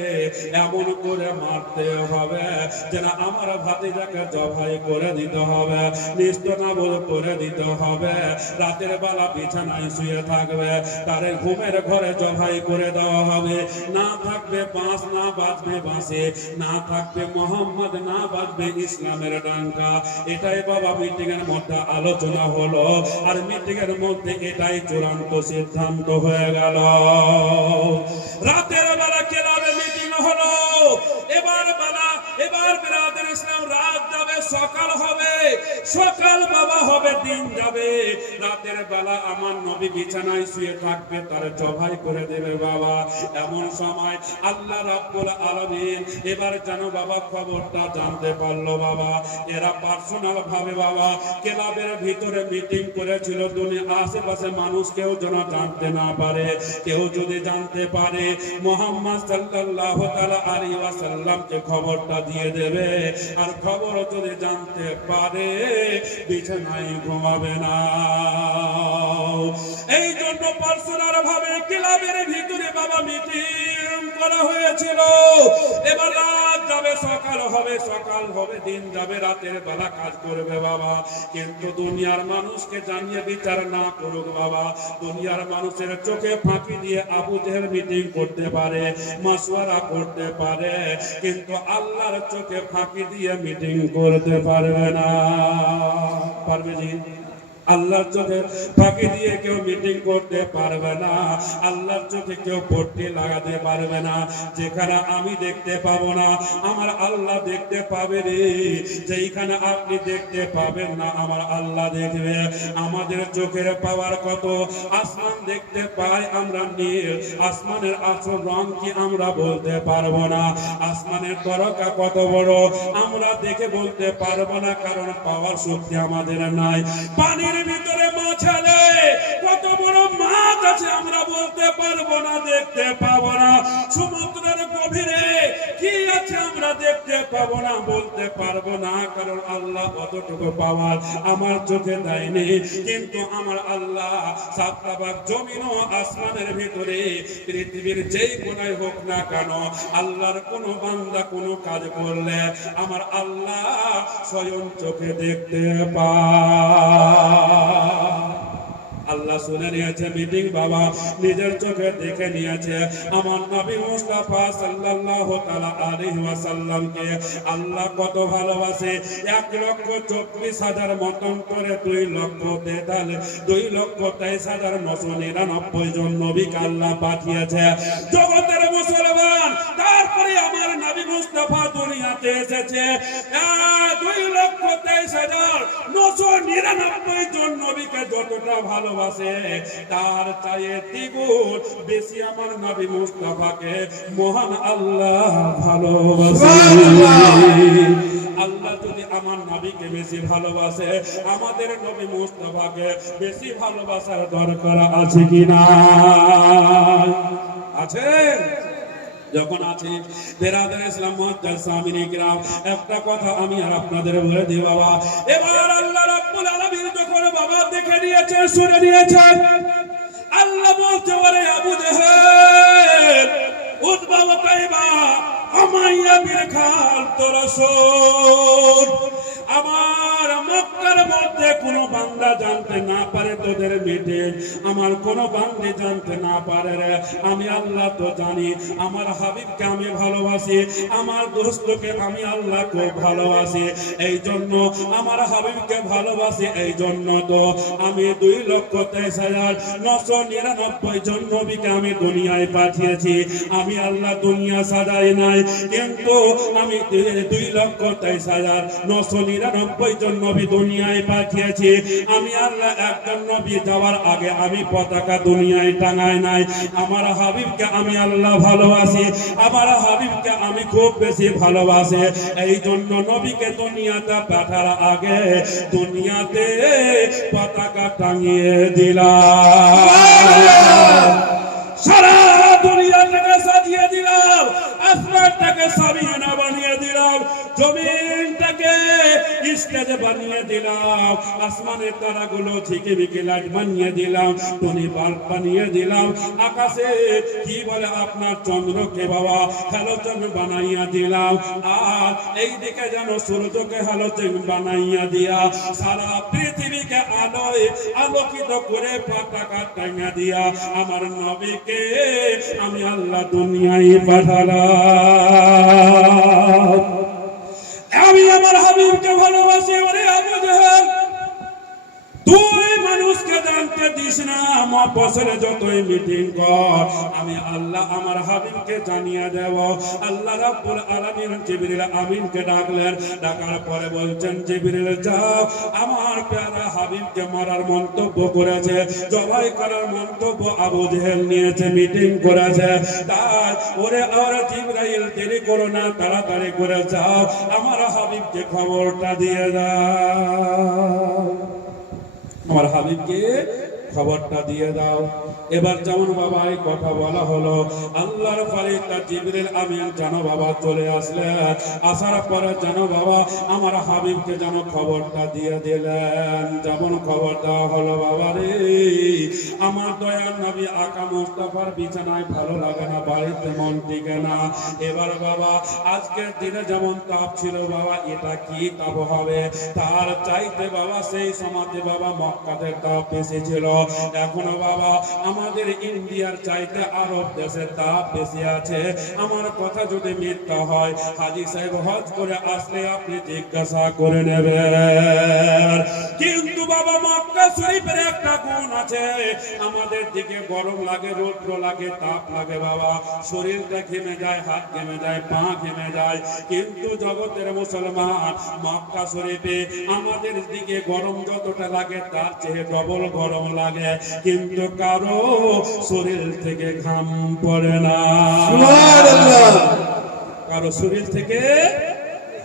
এমন করে মারতে হবে যেন আমার ভাতিজাকে জবাই করে দিতে হবে, নিস্তানাবুদ করে দিতে হবে। রাতের বেলা বিছানায় শুয়ে থাকবে, তার ঘুমের ঘরে জবাই করে দেওয়া হবে। না থাকবে বাঁশ, না বাজবে বাঁশি, না থাকবে মোহাম্মদ, না বাজবে ইসলামের ডাঙ্কা। এটাই বাবা মিটিং এর মধ্যে আলোচনা হলো। আর মিটিং এর মধ্যে এটাই চূড়ান্ত সিদ্ধান্ত হয়ে গেল। রাতের বেলা ক্লাবে মিটিং হলো। এবার বিরাদের ইসলাম রাত যাবে, সকাল হবে, সকাল বাবা হবে, দিন যাবে। রাতের বেলা আমার নবী বিছানায় শুয়ে থাকবে, তার জবাই করে দেবে বাবা। এমন সময় আল্লাহ রাব্বুল আলামিন এবার যেন বাবা খবরটা জানতে পারলো বাবা। এরা পার্সোনাল ভাবে বাবা ক্লাবের ভিতরে মিটিং করেছিল, দুনিয়া আশেপাশে মানুষ কেউ যেন জানতে না পারে। কেউ যদি জানতে পারে মুহাম্মদ সাল্লাল্লাহু তাআলা আলাইহি ওয়াসাল্লামকে খবরটা দিয়ে দেবে। আর খবর যদি জানতে পারে বিছানায় ঘুমাবে না। এই জন্য পার্সোনাল ভাবে ক্লাবের ভিতরে বাবা মিটিং করা হয়েছিল। এবার রাত যাবে, সকাল হবে, সকাল হবে, দিন যাবে, রাতের বেলা কাজ করবে বাবা। কিন্তু দুনিয়ার মানুষকে জানিয়ে বিচার না করুক বাবা। দুনিয়ার মানুষের চোখে ফাঁকি দিয়ে আবু জেহেল মিটিং করতে পারে, মাসওয়ারা করতে পারে, কিন্তু আল্লাহর চোখে ফাঁকি দিয়ে মিটিং করতে পারবে না। পারবে জি? আল্লাহর চোখে ফাঁকি দিয়ে কেউ মিটিং করতে পারবে না। আল্লাহর চোখে কেউ পট্টি লাগাতে পারবে না। যেখানে আমি দেখতে পাবো না, আমার আল্লাহ দেখতে পাবে রে। যেখানে আপনি দেখতে পাবেন না, আমার আল্লাহ দেখবে। আমাদের চোখের পাওয়ার কত, আসমান দেখতে পাই আমরা নীল, আসমানের আসল রং কি আমরা বলতে পারবো না। আসমানের তরকা কত বড় আমরা দেখে বলতে পারবো না, কারণ পাওয়ার শক্তি আমাদের নাই। পানির ভিতরে মাছ আছে, কত বড় মাছ আছে আমরা বলতে পারবো না, দেখতে পাবো না। সমুদ্রের গভীরে কি আছে আমরা দেখতে পাবো না, বলতে পারবো না, কারণ আল্লাহ কতটুকু পাওয়ার আমার চোখে দেয়নি। কিন্তু আমার আল্লাহ 7টা ভাগ জমিন ও আসমানের ভিতরে পৃথিবীর যেই কোনায় হোক না কেন, আল্লাহর কোন বান্দা কোনো কাজ করলে আমার আল্লাহ স্বয়ং চোখে দেখতে পায়। আল্লাহ শুনে নিয়েছে মিটিং বাবা, নিজের চোখে দেখে নিয়েছে। আমার নবী মুস্তাফা সাল্লাল্লাহু তাআলা আলাইহি ওয়াসাল্লামকে আল্লাহ কত ভালোবাসে। 1,24,000 মতন করে 2,23,999 জন নবীকে আল্লাহ পাঠিয়েছে জগতের মুসলমান। তারপরে আমার নবী মুস্তাফা দুনিয়াতে এসেছে 2,23,000 23,999 জন নবীকে যতটা ভালোবাসে তার চাইতে দ্বিগুণ বেশি আমার নবী মুস্তাফাকে মহান আল্লাহ ভালোবাসে। আল্লাহ যদি আমার নবীকে বেশি ভালোবাসে, আমাদের নবী মুস্তাফাকে বেশি ভালোবাসার দরকার আছে কিনা? আছে? যখন আছে বেরাদার ইসলাম মুআজ্জাজ সামিনী কিরাম, একটা কথা আমি আর আপনাদের বলে দিই বাবা, এবার আল্লাহ রাব্বুল আলামিন যখন বাবা দেখে নিয়েছেন, শুনে নিয়েছেন, আল্লাহ বলতে পারে আবু জাহেল, উতবা ওয়া তাইবা, উমাইয়া বিন খালদ তোরা শোন, আমার মক্কার মধ্যে কোনো বান্দা জানতে না পারে তোদের মিটিং, আমার কোনো বান্দি জানতে না পারে রে, আমি আল্লাহ তো জানি। আমার হাবিবকে আমি ভালোবাসি, আমার দোস্তকে আমি আল্লাহ খুব ভালোবাসি, এই জন্য আমার হাবিবকে ভালোবাসি, এই জন্য তো আমি 2,23,999 জন নবীকে আমি দুনিয়ায় পাঠিয়েছি। আমি আল্লাহ দুনিয়া সাজাই নাই, কিন্তু আমি 2,23,999 জন নবী দুনিয়ায় পাঠিয়েছি। আমি আল্লাহ একজন নবী যাওয়ার আগে আমি পতাকা দুনিয়ায় টাঙাই নাই। আমার হাবিবকে আমি আল্লাহ ভালোবাসি, আমার হাবিবকে আমি খুব বেশি ভালোবাসি, এই জন্য নবীকে দুনিয়াতে পাঠার আগে দুনিয়াতে পতাকা টাঙিয়ে দিলাম, সারা দুনিয়াটাকে সাজিয়ে দিলাম, আসমানটাকে সামিয়ানা বানিয়ে দিলাম, জমিনটাকে স্টেজে বানিয়ে দিলাম, আসমানের তারাগুলো ঝিকিমিকি লাইট বানিয়ে দিলাম, টনি বাল্ব বানিয়ে দিলাম, আকাশে কি বলে আপনার চন্দ্রকে বাবা হ্যালোজেন বানাইয়া দিলাম, আর এই দিকে যেন সূর্যকে হ্যালোজেন বানাইয়া দিয়া সারা পৃথিবীকে আলোয় আলোকিত করে পতাকা টাঙিয়ে দিয়া আমার নবীকে আমি আল্লাহ দুনিয়ায় পাঠালাম। আমি আমার হাবিবকে ভালোবাসি। ওরে আবু জাহেল, তুই মানুষকে জানতে দিস না, মফস্বলে যতই মিটিং কর, আমি আল্লাহ আমার হাবিবকে জানিয়ে দেব। আল্লাহ রাব্বুল আলামিন জিবরিল আমিনকে ডাকলেন, ডাকার পরে বলছেন, জিবরিল যাও, আমার প্যারা হাবিবকে মারার মন্তব্য করেছে, জবাই করার মন্তব্য আবু জাহেল নিয়েছে, মিটিং করেছে, তাই ওরে জিবরাইল দেরি করো না, তাড়াতাড়ি করে যাও, আমার হাবিবকে খবরটা দিয়ে দাও, আমার হাবিবকে খবরটা দিয়ে দাও। এবার যেমন বাবা এই কথা বলা হলো, আল্লাহর ফেরেশতা জিবরিল আমিন যেন বাবা চলে আসলেন, আসার পরে যেন বাবা আমার হাবিবকে যেন খবরটা দিয়ে দিলেন। যেমন খবর দেওয়া হলো, বাবা রে, আমার দয়ার নবী আকা মুস্তাফার বিছানায় ভালো লাগে না, বাড়িতে মন টিকে না। এবার বাবা আজকের দিনে যেমন তাপ ছিল বাবা, এটা কি তাপ হবে? তার চাইতে বাবা সেই সমাজে বাবা মক্কাতে তাপ বেশি ছিল। এখনো বাবা আমাদের ইন্ডিয়ার চাইতে আরব দেশে তাপ বেশি আছে। আমার কথা যদি মিথ্যা হয়, হাজী সাহেব হজ করে আসলে আপনি জিজ্ঞাসা করে নেবেন। কিন্তু বাবা মক্কা শরীফের একটা গুণ আছে, আমাদের দিকে গরম লাগে, রৌদ্র লাগে, তাপ লাগে বাবা, শরীরটা ঘেমে যায়, হাত ঘেমে যায়, পা ঘেমে যায়। কিন্তু জগতের মুসলমান মক্কা শরীফে আমাদের দিকে গরম যতটা লাগে তার চেয়ে ডবল গরম লাগে, কিন্তু কারো শরীর থেকে ঘাম পড়ে না, কারো শরীর থেকে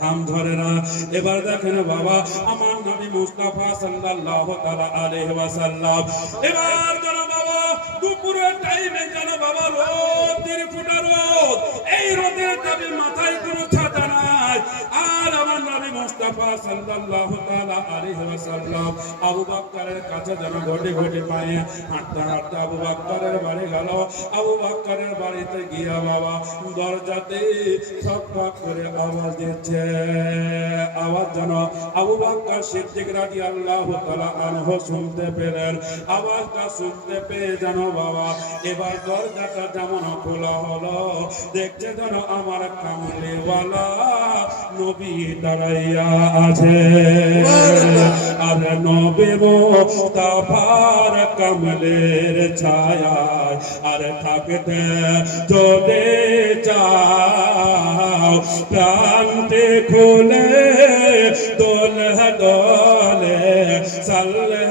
ঘাম ধরে না। এবার দেখেন বাবা আমার নবী মুস্তাফা সাল্লাল্লাহু তাআলা আলাইহি ওয়াসাল্লাম, এবার যেন বাবা দুপুরের টাইমে যেন বাবা রোদ, 3 ফুটা রোদ, এই রোদের তাপে মাথায় কোনো ছাতা নাই, আর আমার নবী মুস্তাফা সাল্লাল্লাহু তাআলা আলাইহি ওয়াসাল্লাম আবু বকরের কাছে যেন ঘটে ঘটে পায়ে হাঁটতে হাঁটতে আবু বকরের বাড়ি গেল। আবু বকরের বাড়িতে গিয়া বাবা দরজাতে ঠক করে আওয়াজ দিচ্ছে, আওয়াজ যেন আবু বকর সিদ্দিক রাদিয়াল্লাহু তাআলা আনহু শুনতে পেলেন। আওয়াজটা শুনতে পেয়ে যেন বাবা এবার দরজাটা যেমন খোলা হলো, দেখছে যেন আমার কামলিওয়ালা নবী দাঁড়াইয়া আছে, আর নবী মুস্তাফার কামলের ছায়ায় আর থাকতে যদি চাও প্রান্তে খুলে দোলহা দোলে সাল্লে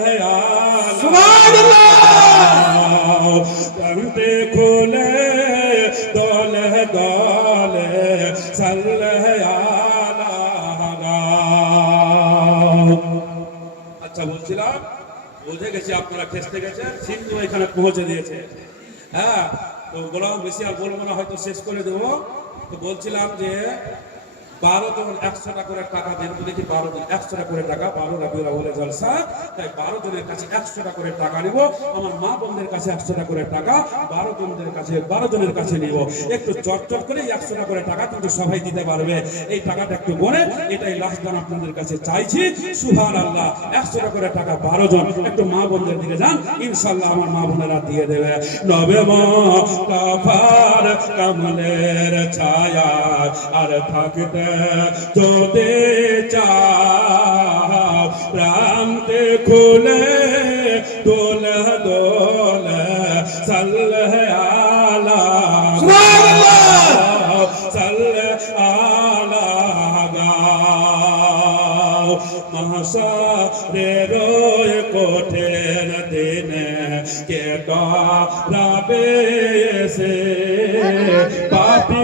প্রান্তে খুলে দোলে দোলে সাল্লে আচ্ছা বলছিলাম বুঝে গেছি আপনারা খেসতে গেছেন, সিন্ধু এখানে পৌঁছে দিয়েছে। হ্যাঁ, তো বললাম বেশি আর বলবো না, হয়তো শেষ করে দেবো। তো বলছিলাম যে 12 জন 100 টাকা করে টাকা দেন, দেখি 12 জন 100 টাকা করে টাকা, 12 রাবিউল আউয়াল জলসা, তাই 12 জনের কাছে 100 টাকা করে টাকা নিব। আমার মা বোনদের কাছে 100 টাকা করে টাকা 12 জনের কাছে নিব। একটু চটচট করে 100 টাকা করে টাকা কিন্তু সবাই দিতে পারবে। এই টাকাটা একটু গনে, এটাই লাস্ট দান আপনাদের কাছে চাইছি। সুবহানাল্লাহ, 100 টাকা করে টাকা 12 জন, একটু মা বোনদের দিকে যান, ইনশাআল্লাহ আমার মা বোনেরা দিয়ে দেবে। নবে মুস্তাফার কামলের ছায়া আর থাকতে যদি চাও, প্রান্তে খুলে দোলে দোলে সাল্লে আলা সাল্লে আলা গাও। মহাশারের কঠিন দিনে কে ডরাবে এসে, পাপী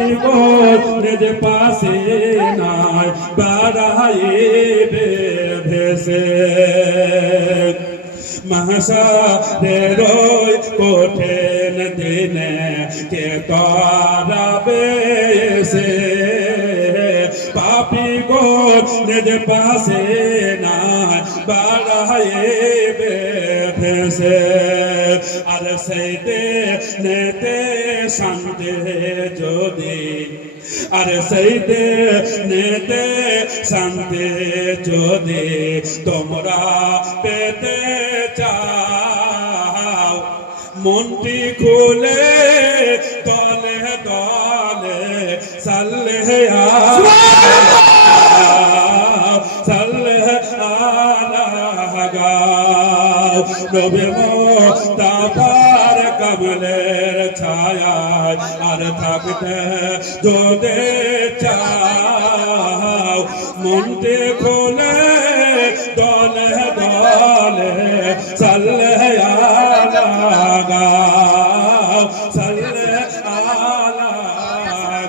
নিজ পাশে নাই বাড়াইবে ভেসে। মহাশারের কঠিন দিনে কে ডরাবে এসে, পাপী নিজ পাশে নাই বাড়াইবে ভেসে। আর সেই নেতে শান্তি যদি, আর সেই নেতে শান্তি যদি তোমরা পেতে চাও, মনটি খুলে দলে দলে সাল্লে সাল্লে আলা গাও। নবী মুস্তাফার কমলের ছায়া আর থাকতে যদি চাও, মনটি খুলে দলে দলে সাল্লে আলা গাও সাল্লে আলা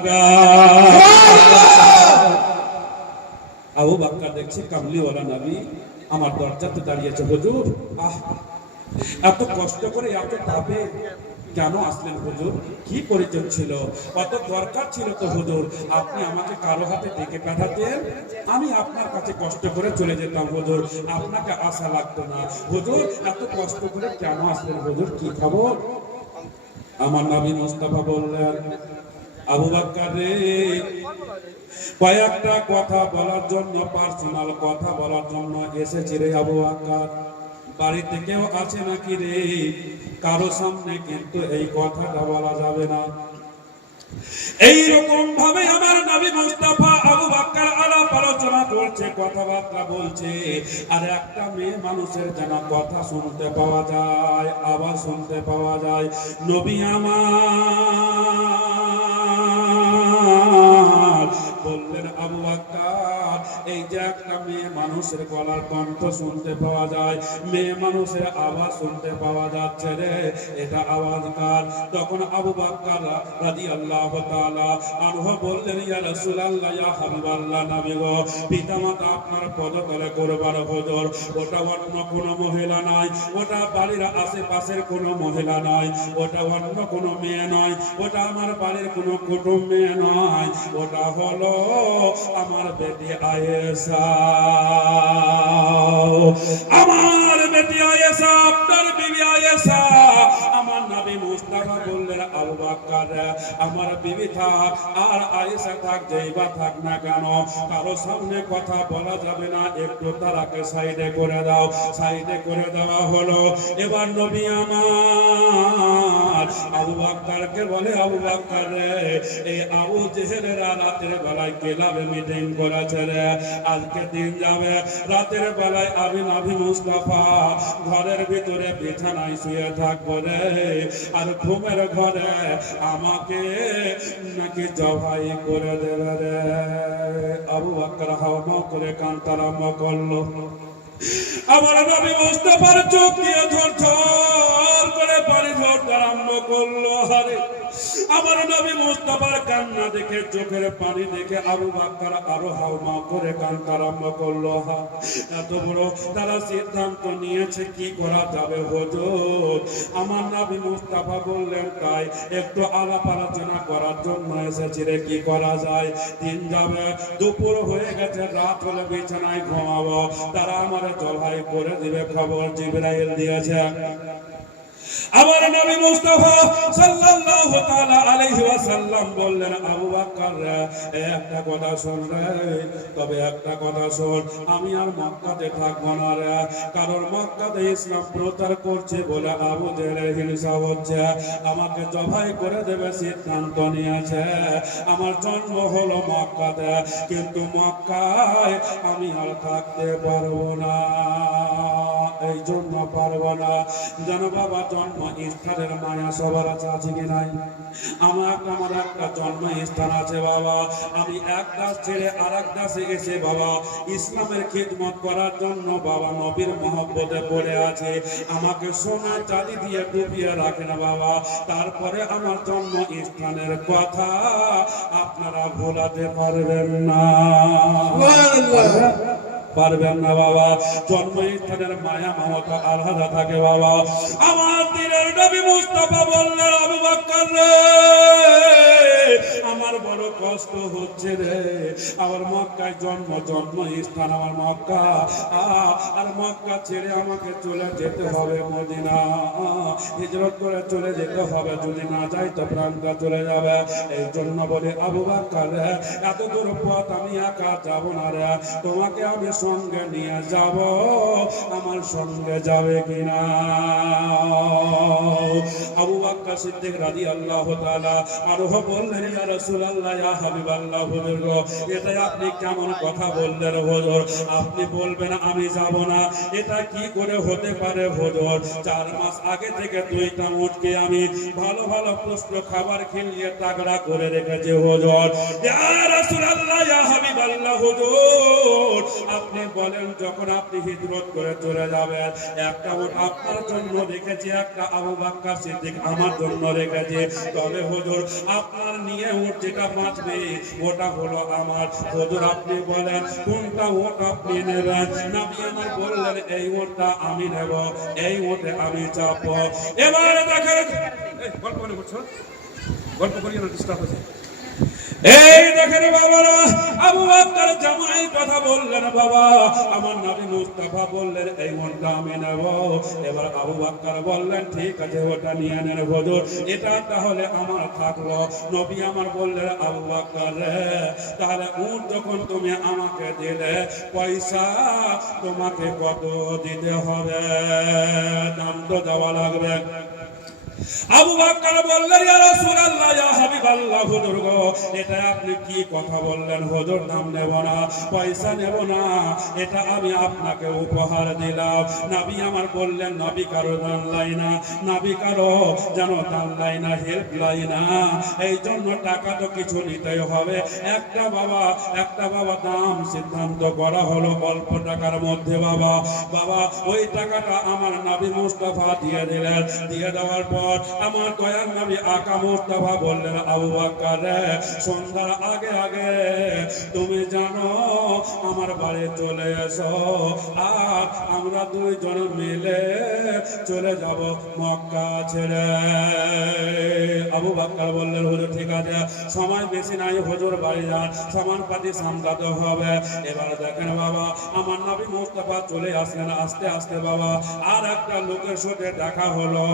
গাও। আবু বকর দেখছি কামলিওয়ালা নবী আমার দরজাতে দাঁড়িয়েছে। হুজুর, এত কষ্ট করে এত তাপে কেন আসলেন হুজুর? কি প্রয়োজন ছিল? কত দরকার ছিল তো হুজুর, আপনি আমাকে কারো হাতে ডেকে পাঠাতেন, আমি আপনার কাছে কষ্ট করে চলে যেতাম হুজুর, আপনাকে আশা লাগতো না। হুজুর, এত কষ্ট করে কেন আসলেন হুজুর, কি খবর? আমার নবী মুস্তাফা বললেন, আবু বকর রে, কয়েকটা কথা বলার জন্য, পার্সোনাল কথা বলার জন্য এসেছি রে আবু বকর। বাড়িতে কেউ আছে নাকি রে? কারো সামনে কিন্তু এই কথাটা বলা যাবে না। এইরকম ভাবে আমার নবী মুস্তাফা আবু বকর আলাপ আলোচনা করছে, কথাবার্তা বলছে। আর একটা মেয়ে মানুষের যেন কথা শুনতে পাওয়া যায়, আওয়াজ শুনতে পাওয়া যায়। নবী আমার বললেন, আবু বকর, এই যে একটা মেয়ে মানুষের গলার কণ্ঠ শুনতে পাওয়া যায়, মেয়ে মানুষের আওয়াজ শুনতে পাওয়া যাচ্ছে রে, এটা আওয়াজ কার? তখন আবু বকর রাদিয়াল্লাহু তাআলা আনহু বললেন, ইয়া রাসূলুল্লাহ, ইয়া হাবিবাল্লাহ, নবী গো, পিতামাতা আপনার পদতলে কুরবান হুজুর, ওটা অন্য কোনো মহিলা নয়, ওটা বাড়ির আশেপাশের কোনো মহিলা নয়, ওটা অন্য কোনো মেয়ে নয়, ওটা আমার বাড়ির কোনো কুটুম মেয়ে নয়, ওটা হলো আমার বেটি আয়েশা। আমার বেটি আয়েশা, আপনার বিবি আয়েশা। আমার নবী মুস্তাফা বললেন, আবু বকর, আমার বিবি থাক আর আয়েশা থাক, যেই বা থাক না কেন, কারো সামনে কথা বলা যাবে না, একটু তারাকে সাইডে করে দাও। সাইডে করে দেওয়া হলো। এবার নবী আমার আবু বকরকে বলে, আবু বকর রে, এই আবু জেহেলেরা রাতের বেলায় ক্লাবে মিটিং করেছে রে, আজকে দিন যাবে, রাতের বেলায় আমি নবী মুস্তাফা ঘরের ভিতরে বিছানায় শুয়ে থাকবো রে, আর ঘুমের ঘরে আমাকে নাকি জবাই করে দেবে রে। আবু বকর হাওয়া করে কাঁদতে আরম্ভ করলো। আমার নবী মুস্তাফার চোখ দিয়ে ঝরঝর করে পানি ঝরতে আরম্ভ করলো। আরে আমার নবী মুস্তাফার কান্না দেখে, চোখের পানি দেখে আবু বকর আরো হাওয়া করে কাঁদতে আরম্ভ করলো। এত বড় তারা সিদ্ধান্ত নিয়েছে, কি করা যাবে হুজুর? আমার নবী মুস্তাফা বললেন, তাই একটু আলাপ আলোচনা করার জন্য এসেছি রে, কি করা যায়? দিন যাবে, দুপুর হয়ে গেছে, রাত হলে বিছানায় ঘুমাবো, তারা আমার জবাই করে দিবে, খবর জিবরাইল দিয়েছে। আমার নবী মুস্তাফা সাল্লাল্লাহু তাআলা আলাইহি ওয়াসাল্লাম বললেন, আবু বকর একটা কথা শোন রে, তবে একটা কথা শোন, আমি আর মক্কাতে থাকবো না রে, কারণ মক্কাতে ইসলাম প্রচার করছে বলে আবু জেহেলের হিংসা হচ্ছে, আমাকে জবাই করে দেবে সিদ্ধান্ত নিয়েছে। আমার জন্ম হলো মক্কাতে, কিন্তু মক্কায় আমি আর থাকতে পারবো না, এই জন্য পারবো না। যেন বাবা জন্ম স্থানের মায়া সবার আছে কি নাই? আমার একটা জন্ম স্থান আছে বাবা, আমি এক দেশ ছেড়ে আর এক দেশে এসে বাবা ইসলামের খিদমত করার জন্য বাবা নবীর মহব্বতে পড়ে আছে, আমাকে সোনা চাঁদি দিয়ে ডুবিয়ে রাখেন বাবা, তারপরে আমার জন্ম স্থানের কথা আপনারা ভোলাতে পারবেন না, পারবেন না বাবা। জন্মস্থানের মায়া মমতা আলাদা থাকে বাবা। আমার দিনের নবী মুস্তাফা বললেন, আবু বকর রে, আমার বড় কষ্ট হচ্ছে রে, আমার মক্কায় জন্মস্থান আমার মক্কা, আর মক্কা ছেড়ে আমাকে চলে যেতে হবে মদিনা, হিজরত করে চলে যেতে হবে, যদি না যাই তো প্রাণটা চলে যাবে। এই জন্য বলে, আবু বকর রে, এত দূর পথ আমি একা যাব না রে, তোমাকে আমি সঙ্গে নিয়ে যাব, আমার সঙ্গে যাবে কিনা? আবু বকর সিদ্দিক রাদিয়াল্লাহু তাআলা আনহু বললেন, ইয়া রাসূলুল্লাহ, ইয়া হাবিবাল্লাহ, হুজুর এটা আপনি কেমন কথা বললেন হুজুর? আপনি বলবেন আমি যাব না, এটা কি করে হতে পারে হুজুর? 4 মাস আগে থেকে 2টা উটকে আমি ভালো ভালো পুষ্ট খাবার খেলিয়ে তাগড়া করে রেখেছি হুজুর। ইয়া রাসূলুল্লাহ, ইয়া হাবিবাল্লাহ, হুজুর আপনি বলেন, যখন আপনি হিজরত করে চলে যাবেন, একটা উট আপনার জন্য রেখেছি, একটা আবু বকর সিদ্দিক আমার জন্য রেখেছি, তবে হুজুর আপনার নিয়ে উট যেটা বাঁচবে ওটা হলো আমার। হুজুর আপনি বলেন কোনটা উট আপনি নেবেন? নবী আমার বললেন, এই উটটা আমি নেব, এই উটে আমি চাপবো। এবারে দেখেন, গল্প মনে করছো, গল্প করিয়ে না, ডিস্টার্ব হচ্ছে। এই দেখেন বাবারা, আবু বকর জামাই কথা বললেন, বাবা আমার নবী মুস্তাফা বললেন, এই মনটা আমি নেব। এবার আবু বকর বললেন, ঠিক আছে ওটা নিয়ে নেন হুজুর, এটা তাহলে আমার থাকলো। নবী আমার বললেন, আবু বকর রে, তাহলে উট যখন তুমি আমাকে দিলে, পয়সা তোমাকে কত দিতে হবে? দাম তো দেওয়া লাগবে। আবু বকর বললেন, ইয়া রাসূলুল্লাহ, ইয়া হাবিবাল্লাহ, হুজুর গো, এটা আপনি কি কথা বললেন হুজুর? দাম নেব না, পয়সা নেব না, এটা আমি আপনাকে উপহার দিলাম। নবী আমার বললেন, নবী কারো দান লাই না, নবী কারো যেন দান লাই না, হেল্প লাই না, এই জন্য টাকা তো কিছু নিতেই হবে। একটা বাবা দাম সিদ্ধান্ত করা হলো অল্প টাকার মধ্যে বাবা। ওই টাকাটা আমার নবী মুস্তাফা দিয়ে দিলেন। দিয়ে দেওয়ার পর আমার দয়ার নবী আকা মুস্তাফা বললেন, আবু বকর রে, সন্ধ্যার আগে আগে তুমি জানো আমার বাড়ি চলে এসো, আর আমরা দুইজন মিলে চলে যাব মক্কা ছেড়ে। আবু বকর বললেন, হুজুর ঠিক আছে, সময় বেশি নাই হুজুর, বাড়ি যান, সামান পাতি সামলাতে হবে। এবার দেখেন বাবা, আমার নবী মুস্তাফা চলে আসলেন। আস্তে আস্তে বাবা আর একটা লোকের সাথে দেখা হলো।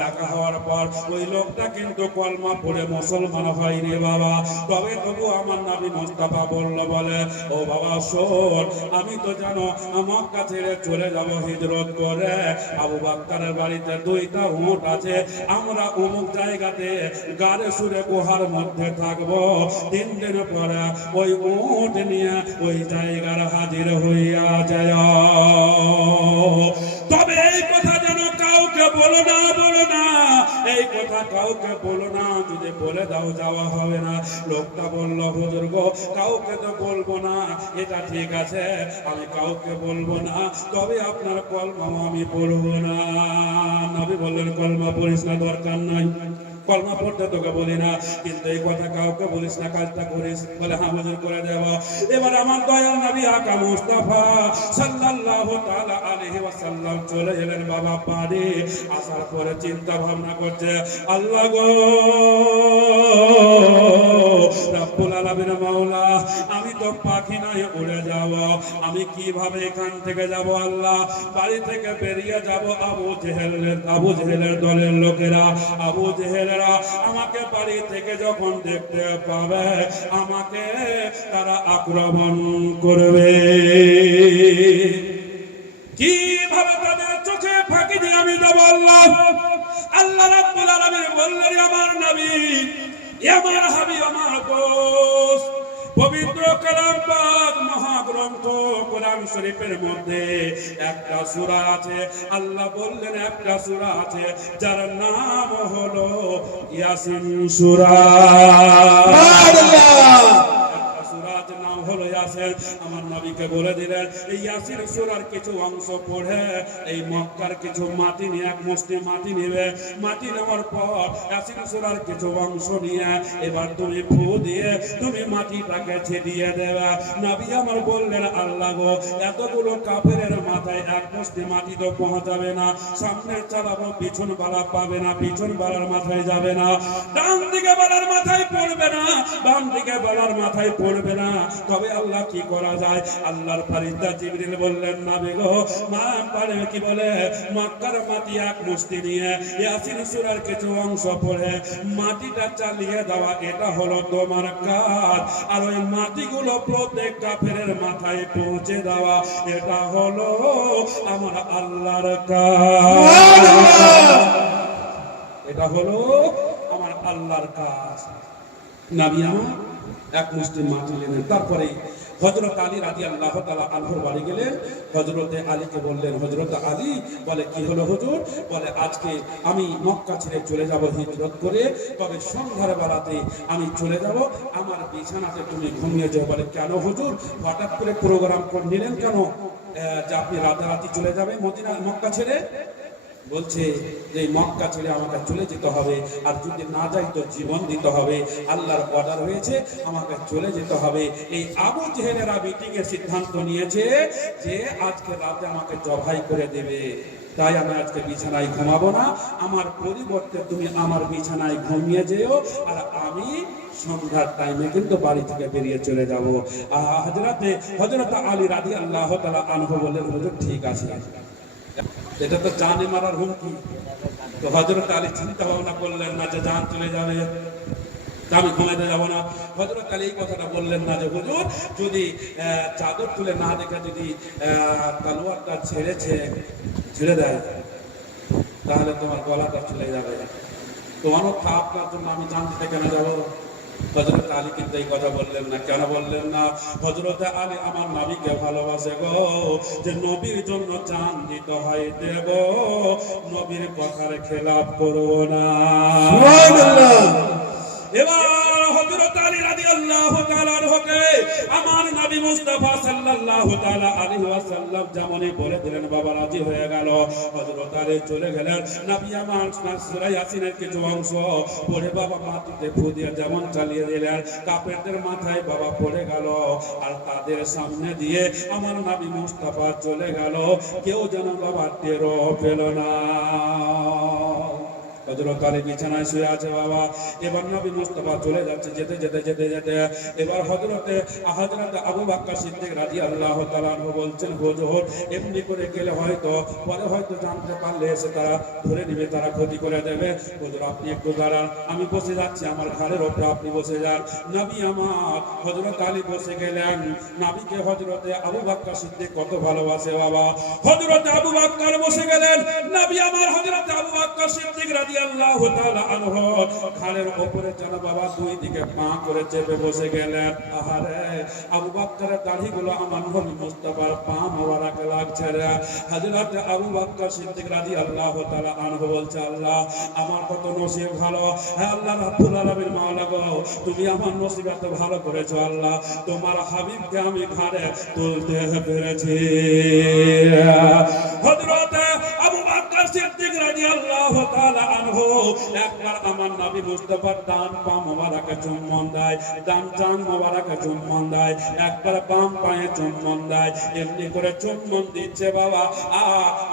দেখা হওয়ার পর ওই লোকটা কিন্তু কলমা পড়ে মুসলমান হয়নি বাবা, তবু আমার নবী মুস্তাফা বলে, ও বাবা শোন, আমি তো জানো মক্কা ছেড়ে চলে যাব হিজরত করে। আবু বকর সরকারের বাড়িতে 2টা উট আছে, আমরা অমুক জায়গাতে গাড়ে সুরে গুহার মধ্যে থাকবো, 3 দিন পরে ওই উট নিয়ে ওই জায়গার হাজির হইয়া যায়। তবে এই কথা যেন কাউকে বলো না, এই কথা কাউকে বলো না, যদি বলে দাও যাওয়া হবে না। লোকটা বলল, হুজুর গো, কাউকে তো বলবো না, এটা ঠিক আছে, আমি কাউকে বলবো না, তবে আপনার কলমা আমি পড়বো না। নবী বললেন, কলমা পড়িস না, দরকার নাই, কলমা পড়তে তোকে বলি না, কিন্তু এই কথা কাউকে বলিস না, কাজটা করিস। বলে হ্যাঁ হুজুর, করে দেব। এবার আমার দয়াল নবী আকা মুস্তাফা সাল্লাল্লাহু তাআলা আলাইহি ওয়াসাল্লাম চলে এলেন বাবা বাড়ি। আসার পরে চিন্তা ভাবনা করছে, আল্লাহ গো রব্বুল আলামিন মাওলা, আমি তো পাখি নয়, উড়ে যাব, আমি কিভাবে এখান থেকে যাব? আল্লাহ, বাড়ি থেকে বেরিয়ে যাব, আবু জেহেলের দলের লোকেরা, আবু জেহেলেরা আমাকে বাড়ি থেকে যখন দেখতে পাবে, আমাকে তারা আক্রমণ করবে। কিভাবে তাদের চোখে ফাঁকি দিয়ে আমি যাব? আল্লাহ রাব্বুল আলামিন বললেন, আমার নবী, আমার হাবিব, আমার দোস্ত, পবিত্র কালাম পাক মহাগ্রন্থ কোরআন শরীফের মধ্যে একটা সূরা আছে, আল্লাহ বললেন একটা সূরা আছে যার নাম হলো ইয়াসিন সূরা। সুবহানাল্লাহ। সূরার নাম হলো ইয়াসিন। আমার নবীকে বলে দিলেন, এই ইয়াসিন সূরার কিছু অংশ পড়ে এই মক্কার কিছু মাটি নিয়ে, এক মুষ্টি মাটি নেবে, মাটি নেওয়ার পর ইয়াসিন সূরার কিছু অংশ নিয়ে এবার তুমি ফু দিয়ে তুমি মাটিটাকে ছিটিয়ে দেবে। নবী আমার বললেন, আল্লাহ গো, এতগুলো কাফেরের মাথায় এক মুষ্টি মাটি তো পৌঁছাবে না, সামনে চালাবো পিছন বালা পাবে না, পিছন বালার মাথায় যাবে না, ডান দিকে বালার মাথায় পড়বে না, বাম দিকে বালার মাথায় পড়বে না। তবে আল্লাহ কি করা যায়? আল্লাহর ফেরেশতা জিবরিল বললেন, নবী গো, মা পারে কি বলে, মক্কার মাটি এক মুষ্টি নিয়ে ইয়াসিন সূরার কিছু অংশ পড়ে মাটিটা চালিয়ে দেওয়া, এটা হলো তোমার কাজ। আর ওই মাটিগুলো প্রত্যেক কাফেরের মাথায় পৌঁছে দেওয়া, এটা হলো আমার আল্লাহর কাজ। এটা হলো আমার আল্লাহর কাজ। নবী আমার এক মুষ্টি মাটি নিলেন। তারপরে হযরত আলী রাদিয়াল্লাহু তাআলা আনহুর বাড়ি গেলেন। হযরতে আলীকে বললেন, হযরত আলী বলে, কি হলো হুজুর? বলে, আজকে আমি মক্কা ছেড়ে চলে যাব হিজরত করে, তবে সন্ধ্যার বেলাতে আমি চলে যাব, আমার বিছানাতে তুমি ঘুমিয়ে যাও। বলে, কেন হুজুর, হঠাৎ করে প্রোগ্রাম করে নিলেন কেন যে আপনি রাতারাতি চলে যাবেন মদিনা, মক্কা ছেড়ে? বলছে যে মক্কা ছেড়ে আমাকে চলে যেতে হবে, আর যদি না যাই তো জীবন দিতে হবে, আল্লাহর অর্ডার হয়েছে, আমাকে চলে যেতে হবে। এই আবু জেহেলেরা মিটিং এর সিদ্ধান্ত নিয়েছে যে আজকে রাতে আমাকে জবাই করে দেবে, তাই আমি আজকে বিছানায় ঘুমাবো না, আমার পরিবর্তে তুমি আমার বিছানায় ঘুমিয়ে যেও, আর আমি সন্ধ্যার টাইমে কিন্তু বাড়ি থেকে বেরিয়ে চলে যাব। হযরত আলী রাদিয়াল্লাহু তাআলা আনহু বললেন, হুজুর ঠিক আছে, এটা তো জানে মারার হুমকি। তো হযরত আলী চিন্তা ভাবনা করলেন না যে জান চলে যাবে, আমি ঘুমাইতে যাবো না। হযরত আলী এই কথাটা বললেন না যে হুজুর, যদি চাদর তুলে না দেখে যদি তলোয়ারটা ছেড়ে দেয়, তাহলে তোমার গলাটা চলে যাবে, তো অনর্থ আপনার জন্য আমি জান দিতে কেন যাবো? হযরত আলী কিন্তু এই কথা বললেন না। কেন বললেন না? হযরত আলী আমার নবীকে ভালোবাসে গো, যে নবীর জন্য জান দিতে হয় দেব, নবীর কথার খেলাফ করব না। সুবহানাল্লাহ। এবার হযরত আলী রাদিয়াল্লাহু তাআলা আনহুকে আমার নবী মুস্তাফা সাল্লাল্লাহু তাআলা আলাইহি ওয়াসাল্লাম যেমনই বলে দিলেন, বাবা রাজি হয়ে গেল। হযরত আলী চলে গেলেন। নবী আমার সূরা ইয়াসিনের কিছু অংশ পড়ে বাবা মাটিতে ফু দিয়ে যেমন চালিয়ে দিলেন, কাফেরদের মাথায় বাবা পড়ে গেল, আর তাদের সামনে দিয়ে আমার নবী মুস্তাফা চলে গেল, কেউ যেন বাবা টেরও পেল না। হযরত আলী বিছানায় শুয়ে আছে বাবা। এবার নবী মুস্তাফা চলে যাচ্ছে, যেতে যেতে যেতে যেতে এবার হযরত আবু বকর সিদ্দিক রাদিয়াল্লাহু তাআলা আনহু বলছেন, হুজুর এমনি করে গেলে হয়তো পরে হয়তো জানতে পারলে এসে তারা ধরে নেবে, তারা ক্ষতি করে দেবে। হুজুর আপনি একটু দাঁড়ান, আমি বসে যাচ্ছি, আমার ঘাড়ের উপরে আপনি বসে যান। নবী আমার হযরত আলী বসে গেলেন। নবীকে হযরত আবু বকর সিদ্দিক কত ভালোবাসে বাবা। হযরত আবু বকর বসে গেলেন, নবী আমার হযরত আবু বকর সিদ্দিক রাদিয়াল্লাহু তাআলা আনহু ঘাড়ের উপরে যেন বাবা দুই দিকে পা করে চেপে বসে গেলেন। আহারে আবু বকরের দাড়িগুলো আমার নবী মুস্তাফার পা মোবারক লাগছে রে। হযরত আবু বকর সিদ্দিক রাদিয়াল্লাহু তাআলা আনহু বলছে, আল্লাহ আমার কত নসিব ভালো, হে আল্লাহ রাব্বুল আলামিন মাওলা গো, তুমি আমার নসিব এত ভালো করেছো আল্লাহ, তোমার হাবিবকে আমি ঘাড়ে তুলতে পেরেছি। হযরত আবু বকর সিদ্দিক রাদিয়াল্লাহু তাআলা আনহু একবার আমার নবী মুস্তাফার ডান পা মোবারকে চুম্বন দেয়, ডান জান মোবারকে চুম্বন দেয়, একবার বাম পায়ে চুম্বন দেয়। এমনি করে চুম্বন দিচ্ছে বাবা,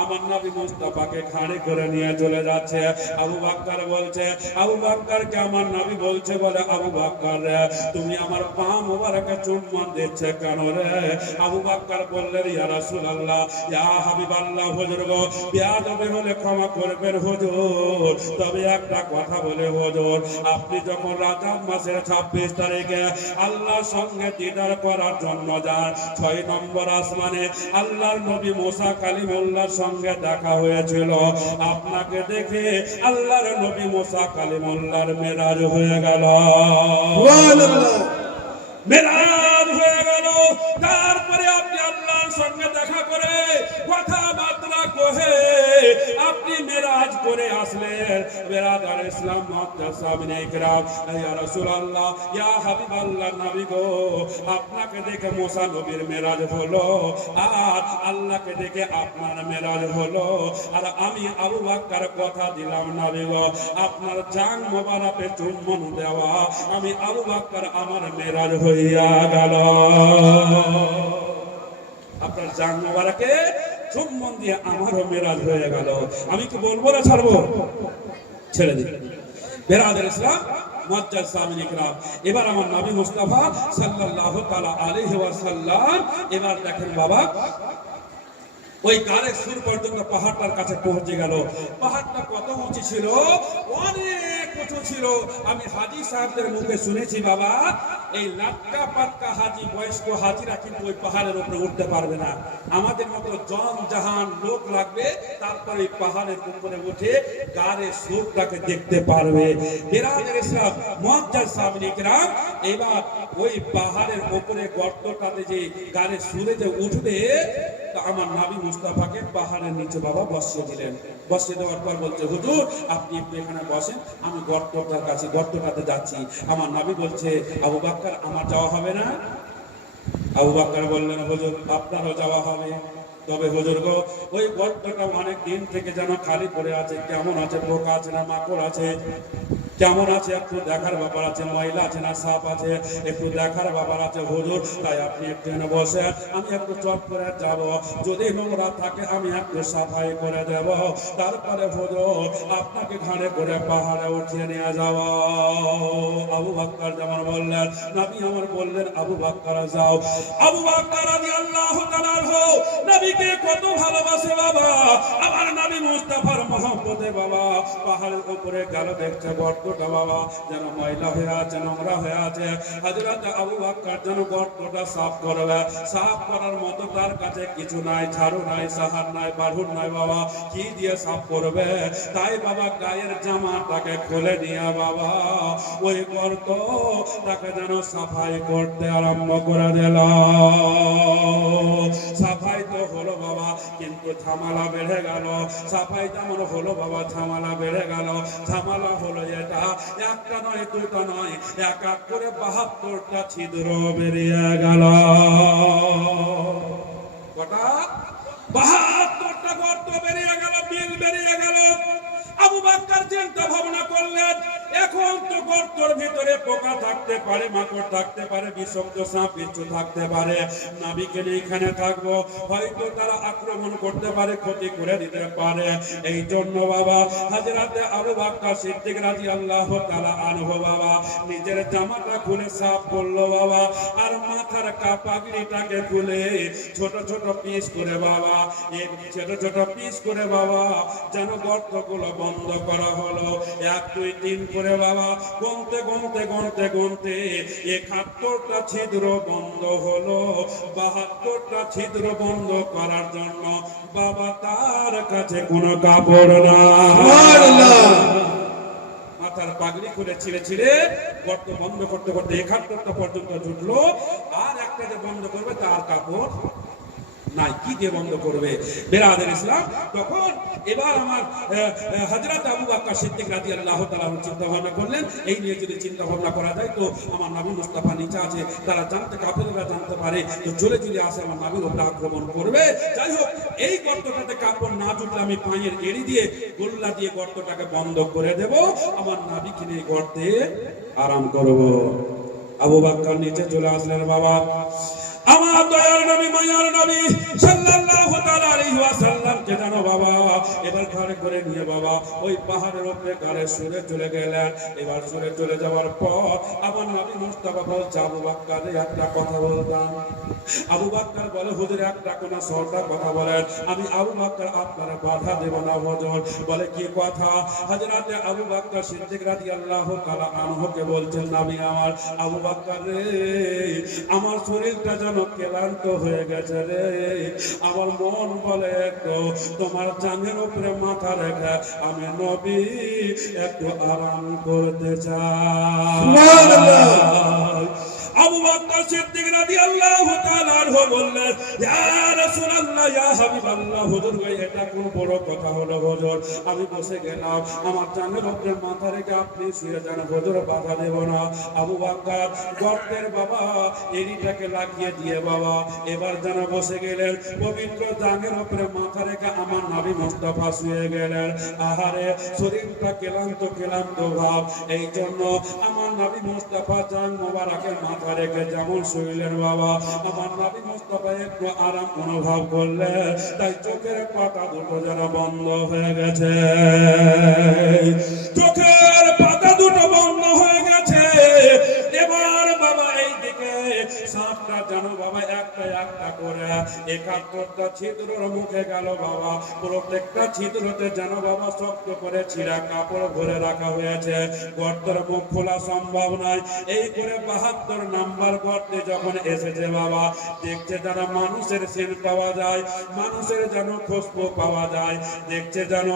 আমার নবী মুস্তাফাকে ঘাড়ে করে নিয়ে চলে যাচ্ছে। আবু বকর বলছে, আবু বকরকে আমার নবী বলছে, বলে আবু বকর রে তুমি আমার পা মোবারকে চুম্বন দিচ্ছে কেন রে? আবু বকর বললেন, ইয়া রাসূলুল্লাহ, ইয়া হাবিবাল্লাহ, হুজুর গো বেয়াদবি হলে ক্ষমা করবেন হুজুর, তবে একটা কথা বলে হুজুর, আপনি যখন রজব মাসের 26 তারিখে আল্লাহর সঙ্গে দিদার করার জন্য যান, 6 নম্বর আসমানে আল্লাহর নবী মুসা কালিমুল্লাহর সঙ্গে দেখা হয়েছিল, আপনাকে দেখে আল্লাহর নবী মুসা কালিমুল্লাহর মেরাজ হয়ে গেল। সুবহানাল্লাহ, মেরাজ হয়ে গেল। তারপরে আপনি আল্লাহর সঙ্গে দেখা করে কথাবার্তা কহে আপনি মেরাজ করে আসলেন। বেরাদার ইসলাম মুতাসাবিন ইকরাম, ইয়া রাসূলুল্লাহ, ইয়া হাবিবাল্লাহ, নবী গো আপনাকে দেখে মুসা নবীর মেরাজ হলো, আর আল্লাহকে দেখে আপনার মেরাজ হলো, আর আমি আবু বকর কথা দিলাম নবী গো আপনার জান মোবারকে চুম্বন দেওয়া, আমি আবু বকর আমার মেরাজ হইয়া গেল। আপনার জান মোবারকে চুম্বন দিয়ে আমারও মেরাজ হয়ে গেল। আমি কি বলবো না ছাড়বো? ছেড়ে দিন। বেরাদার ইসলাম মুআজ্জাজ সামিন ইকরাম, এবার আমার নবী মুস্তাফা সাল্লাল্লাহু তাআলা আলাইহি ওয়াসাল্লাম এবার দেখেন বাবা ওই গাড়ের সুর পর্যন্ত পাহাড়টার কাছে পৌঁছে গেল। পাহাড়টা কত উঁচু ছিল? অনেক উঁচু ছিল। আমি হাজী সাহেবদের মুখে শুনেছি বাবা, এই লাটকা পাটকা হাজী বয়স্ক হাজীরা কিন্তু ওই পাহাড়ের উপরে উঠতে পারবে না। আমাদের মতো জন জাহান লোক লাগবে, তারপরে এই পাহাড়ের উপরে উঠে গাড়ের সুরটাকে দেখতে পারবে। বেরাদার ইসলাম মুআজ্জাজ সামিন ইকরাম, এবার ওই পাহাড়ের উপরে গর্তটাতে যে গাড়ের সুরে যে উঠবে, আমার নবী মুস্তাফাকে পাহাড়ের নিচে বাবা বসিয়ে দিলেন। বসিয়ে দেওয়ার পর বলছে, হুজুর আপনি একটু এখানে বসেন, আমি গর্তটার কাছে গর্তটাতে যাচ্ছি। আমার নবী বলছে, আবু বকর আমার যাওয়া হবে না? আবু বকর বললেন, হুজুর আপনারও যাওয়া হবে, তবে হুজুর গো ওই গর্তটা অনেক দিন থেকে যেন খালি পড়ে আছে, কেমন আছে, পোকা আছে না মাকড় আছে, কেমন আছে একটু দেখার ব্যাপার আছে, ময়লা আছে না সাপ আছে একটু দেখার ব্যাপার আছে হুজুর, তাই আপনি একটু এনে বসে, আমি একটু চট করে যাব, যদি নোংরা থাকে আমি একটু সাফাই করে দেব, তারপরে হুজুর আপনাকে ঘাড়ে করে পাহাড়ে উঠিয়ে নিয়ে যাব। আবু বকর যেমন বললেন, নবী আমার বললেন, আবু বকর যাও। আবু বকর রাদিয়াল্লাহু তাআলা নবীকে কত ভালোবাসে বাবা, আমার নবী মুস্তাফার মহব্বতে বাবা পাহাড়ের উপরে গেল, দেখছে গর্তটা বাবা যেন ময়লা হয়ে আছে, নোংরা হয়ে আছে। হযরত আবু বকর যেন গর্তটা সাফ করবে, সাফ করার মতো তার কাছে কিছু নাই, ঝাড়ু নাই, সাহার নাই, বাড়ুর নাই বাবা, কি দিয়ে সাফ করবে? তাই বাবা গায়ের জামাটাকে খুলে নিয়ে বাবা ওই গর্ত তাকে যেন সাফাই করতে আরম্ভ করে দিল। সাফাই তো হলো বাবা, কিন্তু ঝামেলা বেড়ে গেল। সাফাই যেমন হলো বাবা, ঝামেলা বেড়ে গেল। ঝামেলা হলো এটা, একটা নয় দুটো নয়, এক এক করে 72টা ছিদ্র বেরিয়ে গেল। কটা? 72টা গর্ত বেরিয়ে গেল, বিল বেরিয়ে গেল। আবু বকর চিন্তা ভাবনা করলেন, এখন তো গর্তর ভিতরে পোকা থাকতে পারে, মাকড় থাকতে পারে, বিষাক্ত সাপ বিচ্ছু থাকতে পারে, নাবিকে নিয়ে এখানে থাকবো, হয়তো তারা আক্রমণ করতে পারে, ক্ষতি করে দিতে পারে। এই জন্য বাবা হযরতে আবু বকর সিদ্দিক রাদিয়াল্লাহু তাআলা আনহু বাবা নিজের জামাটা খুলে সাফ করলো বাবা, আর মাথার পাগড়িটাকে খুলে ছোট ছোট পিস করে বাবা, এই ছোট ছোট পিস করে বাবা যেন গর্তগুলো বন্ধ করা হলো। 1 2 3 করে বাবা গুনতে গুনতে গুনতে গুনতে 71টা ছিদ্র বন্ধ হলো। 72টা ছিদ্র বন্ধ করার জন্য বাবা তার কাছে কোনো কাপড় না, মাথার পাগড়ি খুলে ছিঁড়ে ছিঁড়ে গর্ত বন্ধ করতে করতে 71টা পর্যন্ত জুটলো, আর একটা যে বন্ধ করবে তার কাপড় নাই, কি দিয়ে বন্ধ করবে? বেরাদের ইসলাম তখন এবার আমার হযরত আবু বকর সিদ্দিক রাদিয়াল্লাহু তাআলা চিন্তা ভাবনা করলেন, এই নিয়ে যদি চিন্তা ভাবনা করা যায় তো আমার নবী মুস্তাফা নিচে আছে, তারা জানতে কাফেররা জানতে পারে, তো চলে চলে আসে আমার নবীর উপর আক্রমণ করবে। যাই হোক এই গর্তটাতে কাপড় না জুটলে আমি পায়ের এড়ি দিয়ে গোল্লা দিয়ে গর্তটাকে বন্ধ করে দেব, আমার নবীকে নিয়ে গর্তে আরাম করব। আবু বকর নিচে চলে আসলেন বাবা, আমার দয়ার নবী মায়ার নবী সাল্লাল্লাহু তাআলা আলাইহি ওয়াসাল্লাম কে জানো বাবা এবার ঘরে করে নিয়ে বাবা ওই পাহাড়ের উপরে ঘরে সরে চলে গেলেন। এবার সরে চলে যাওয়ার পর আমার নবী মুস্তাফা বলছে, আবু বকর একটা কথা বলতাম। আবু বকর বলে, হুজুর একটা কোন 100টা কথা বলেন, আমি আবু বকর আপনার বাধা দেব না হুজুর। বলে কি কথা? হযরতে আবু বকর সিদ্দিক রাদিয়াল্লাহু তাআলা আনহুকে বলছেন, নবী আমার আবু বকর রে, আমার শরীরটা যেন ক্লান্ত হয়ে গেছে রে, আমার মন বলে একটু তোমার জাঙ্গের উপরে মাথা রেখে আমি নবী একটু আরাম করতে চাই। আবু বকর সিদ্দিক রাদিয়াল্লাহু তাআলা আনহু বললেন, ইয়া রাসূলুল্লাহ ইয়া হাবিবাল্লাহ, হুজুর ভাই এটা কোন বড় কথা হলো হুজুর, আমি বসে গেলাম আমার জানের উপরে মাথা রেখে আপনি শুয়ে যান হুজুর, বাধা দেব না। আবু বকর গর্তের বাবা এড়িটাকে লাগিয়ে দিয়ে বাবা এবার যেন বসে গেলেন, পবিত্র জানের উপরে মাথা রেখে আমার নবী মুস্তাফা শুয়ে গেলেন। আহারে শরীরটা ক্লান্ত ক্লান্ত ভাব, এই জন্য আমার নবী মুস্তাফা জান মোবারকের মাথা রেখে যেমন শুইলেন বাবা, আমার নবী মুস্তাফা একটু আরাম অনুভব করলেন, তাই চোখের পাতা দুটো যেন বন্ধ হয়ে গেছে, চোখের পাতা দুটো বন্ধ হয়ে গেছে। এবার বাবা এইদিকে সাপটা যেন বাবা একটা একটা করে 71টা ছিদ্রের মুখে গেল বাবা, প্রত্যেকটা ছিদ্রতে যেন বাবা শক্ত করে ছিঁড়া কাপড় ভরে রাখা হয়েছে, গর্তের মুখ খোলা সম্ভব নয়। এই করে 72 নাম্বার গর্তে যখন এসেছে বাবা, দেখছে যেন মানুষের সেন পাওয়া যায়, মানুষের যেন খুশবু পাওয়া যায়, দেখছে যেন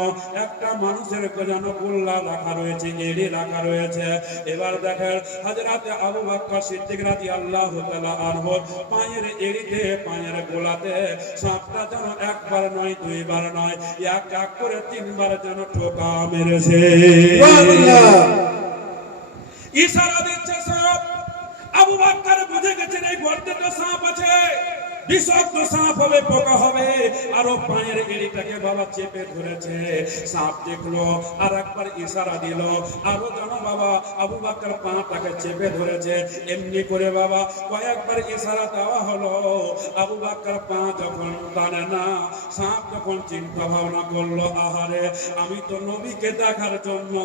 একটা মানুষের যেন গোল্লা রাখা রয়েছে, এড়ি রাখা রয়েছে। এবার দেখেন হযরতে আবু বকর সিদ্দিক রাদিয়াল্লাহু তাআলা আনহু পায়ের এড়িতে পায়ের গোলাতে সাপটা যেন একবার নয় দুইবার নয় এক এক করে 3বার যেন ঠোকা মেরেছে। সুবহানাল্লাহ। ইশারা দিচ্ছে সাপ। আবু বকর বুঝে গেছেন এই গর্তে তো সাপ আছে, বিষাক্ত সাপ হবে, পোকা হবে। আরো পায়ের এড়িটাকে বাবা চেপে ধরেছে, সাপ দেখলো আর একবার ইশারা দিল, আরো জানো বাবা আবু বকর পাটাকে চেপে ধরেছে। এমনি করে বাবা কয়েকবার ইশারা দেওয়া হলো, আবু বকর পা যখন টানে না, সাপ যখন চিন্তা ভাবনা করলো, আহারে আমি তো নবীকে দেখার জন্য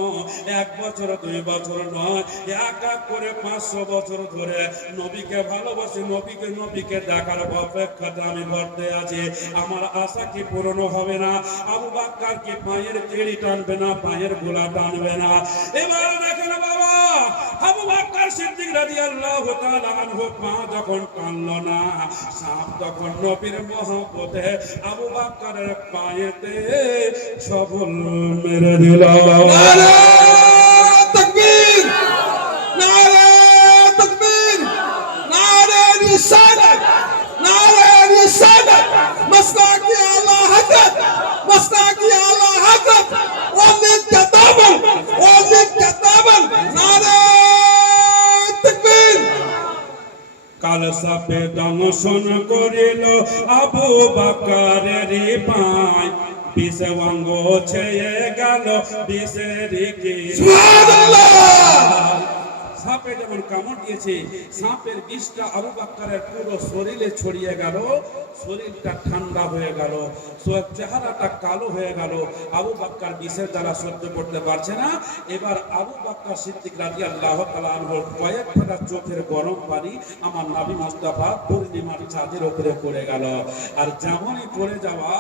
1 বছর 2 বছর নয় এক এক করে 500 বছর ধরে নবীকে ভালোবাসি, নবীকে দেখার অপেক্ষাতে আমি করতে আছি, আমার আশা কি পূরণ হবে না? আবু বকর কি পায়ের এড়ি টানবে না, পায়ের গোলা টানবে না? এবার দেখেন বাবা আবু বকর সিদ্দিক রাদিয়াল্লাহু তাআলা আনহু পা যখন টানলো না, সাপ তখন নবীর মহব্বতে আবু বকরের পায়েতে সবল মেরে দিল। নারে তাকবীর, নারে তাকবীর, নারে রিসালাত, নারে রিসালাত, মাসনাকি আল্লাহ হযরত, মাসনাকি আল্লাহ হযরত, ওয়ালিদ কাতাবান, ওয়ালিদ কাতাবান, নারে তাকবীর। কাল সাপে দংশন করিল আবু বকরের পায়, বিষে অঙ্গ ছেয়ে গেল বিষের কি সাপে যেমন কামড় দিয়েছে, সাপের বিষটা আবু বকরের পুরো শরীরে ছড়িয়ে গেল, শরীরটা ঠান্ডা হয়ে গেল, চেহারাটা কালো হয়ে গেল। আবু বকর বিষের দ্বারা সহ্য করতে পারছে না। এবার আবু বকর সিদ্দিক রাদিয়াল্লাহু তাআলা আনহুর কয়েক ফোঁটা চোখের গরম পানি আমার নবী মুস্তাফা পূর্ণিমার চাঁদের উপরে পড়ে গেল। আর যেমনই পড়ে যাওয়া,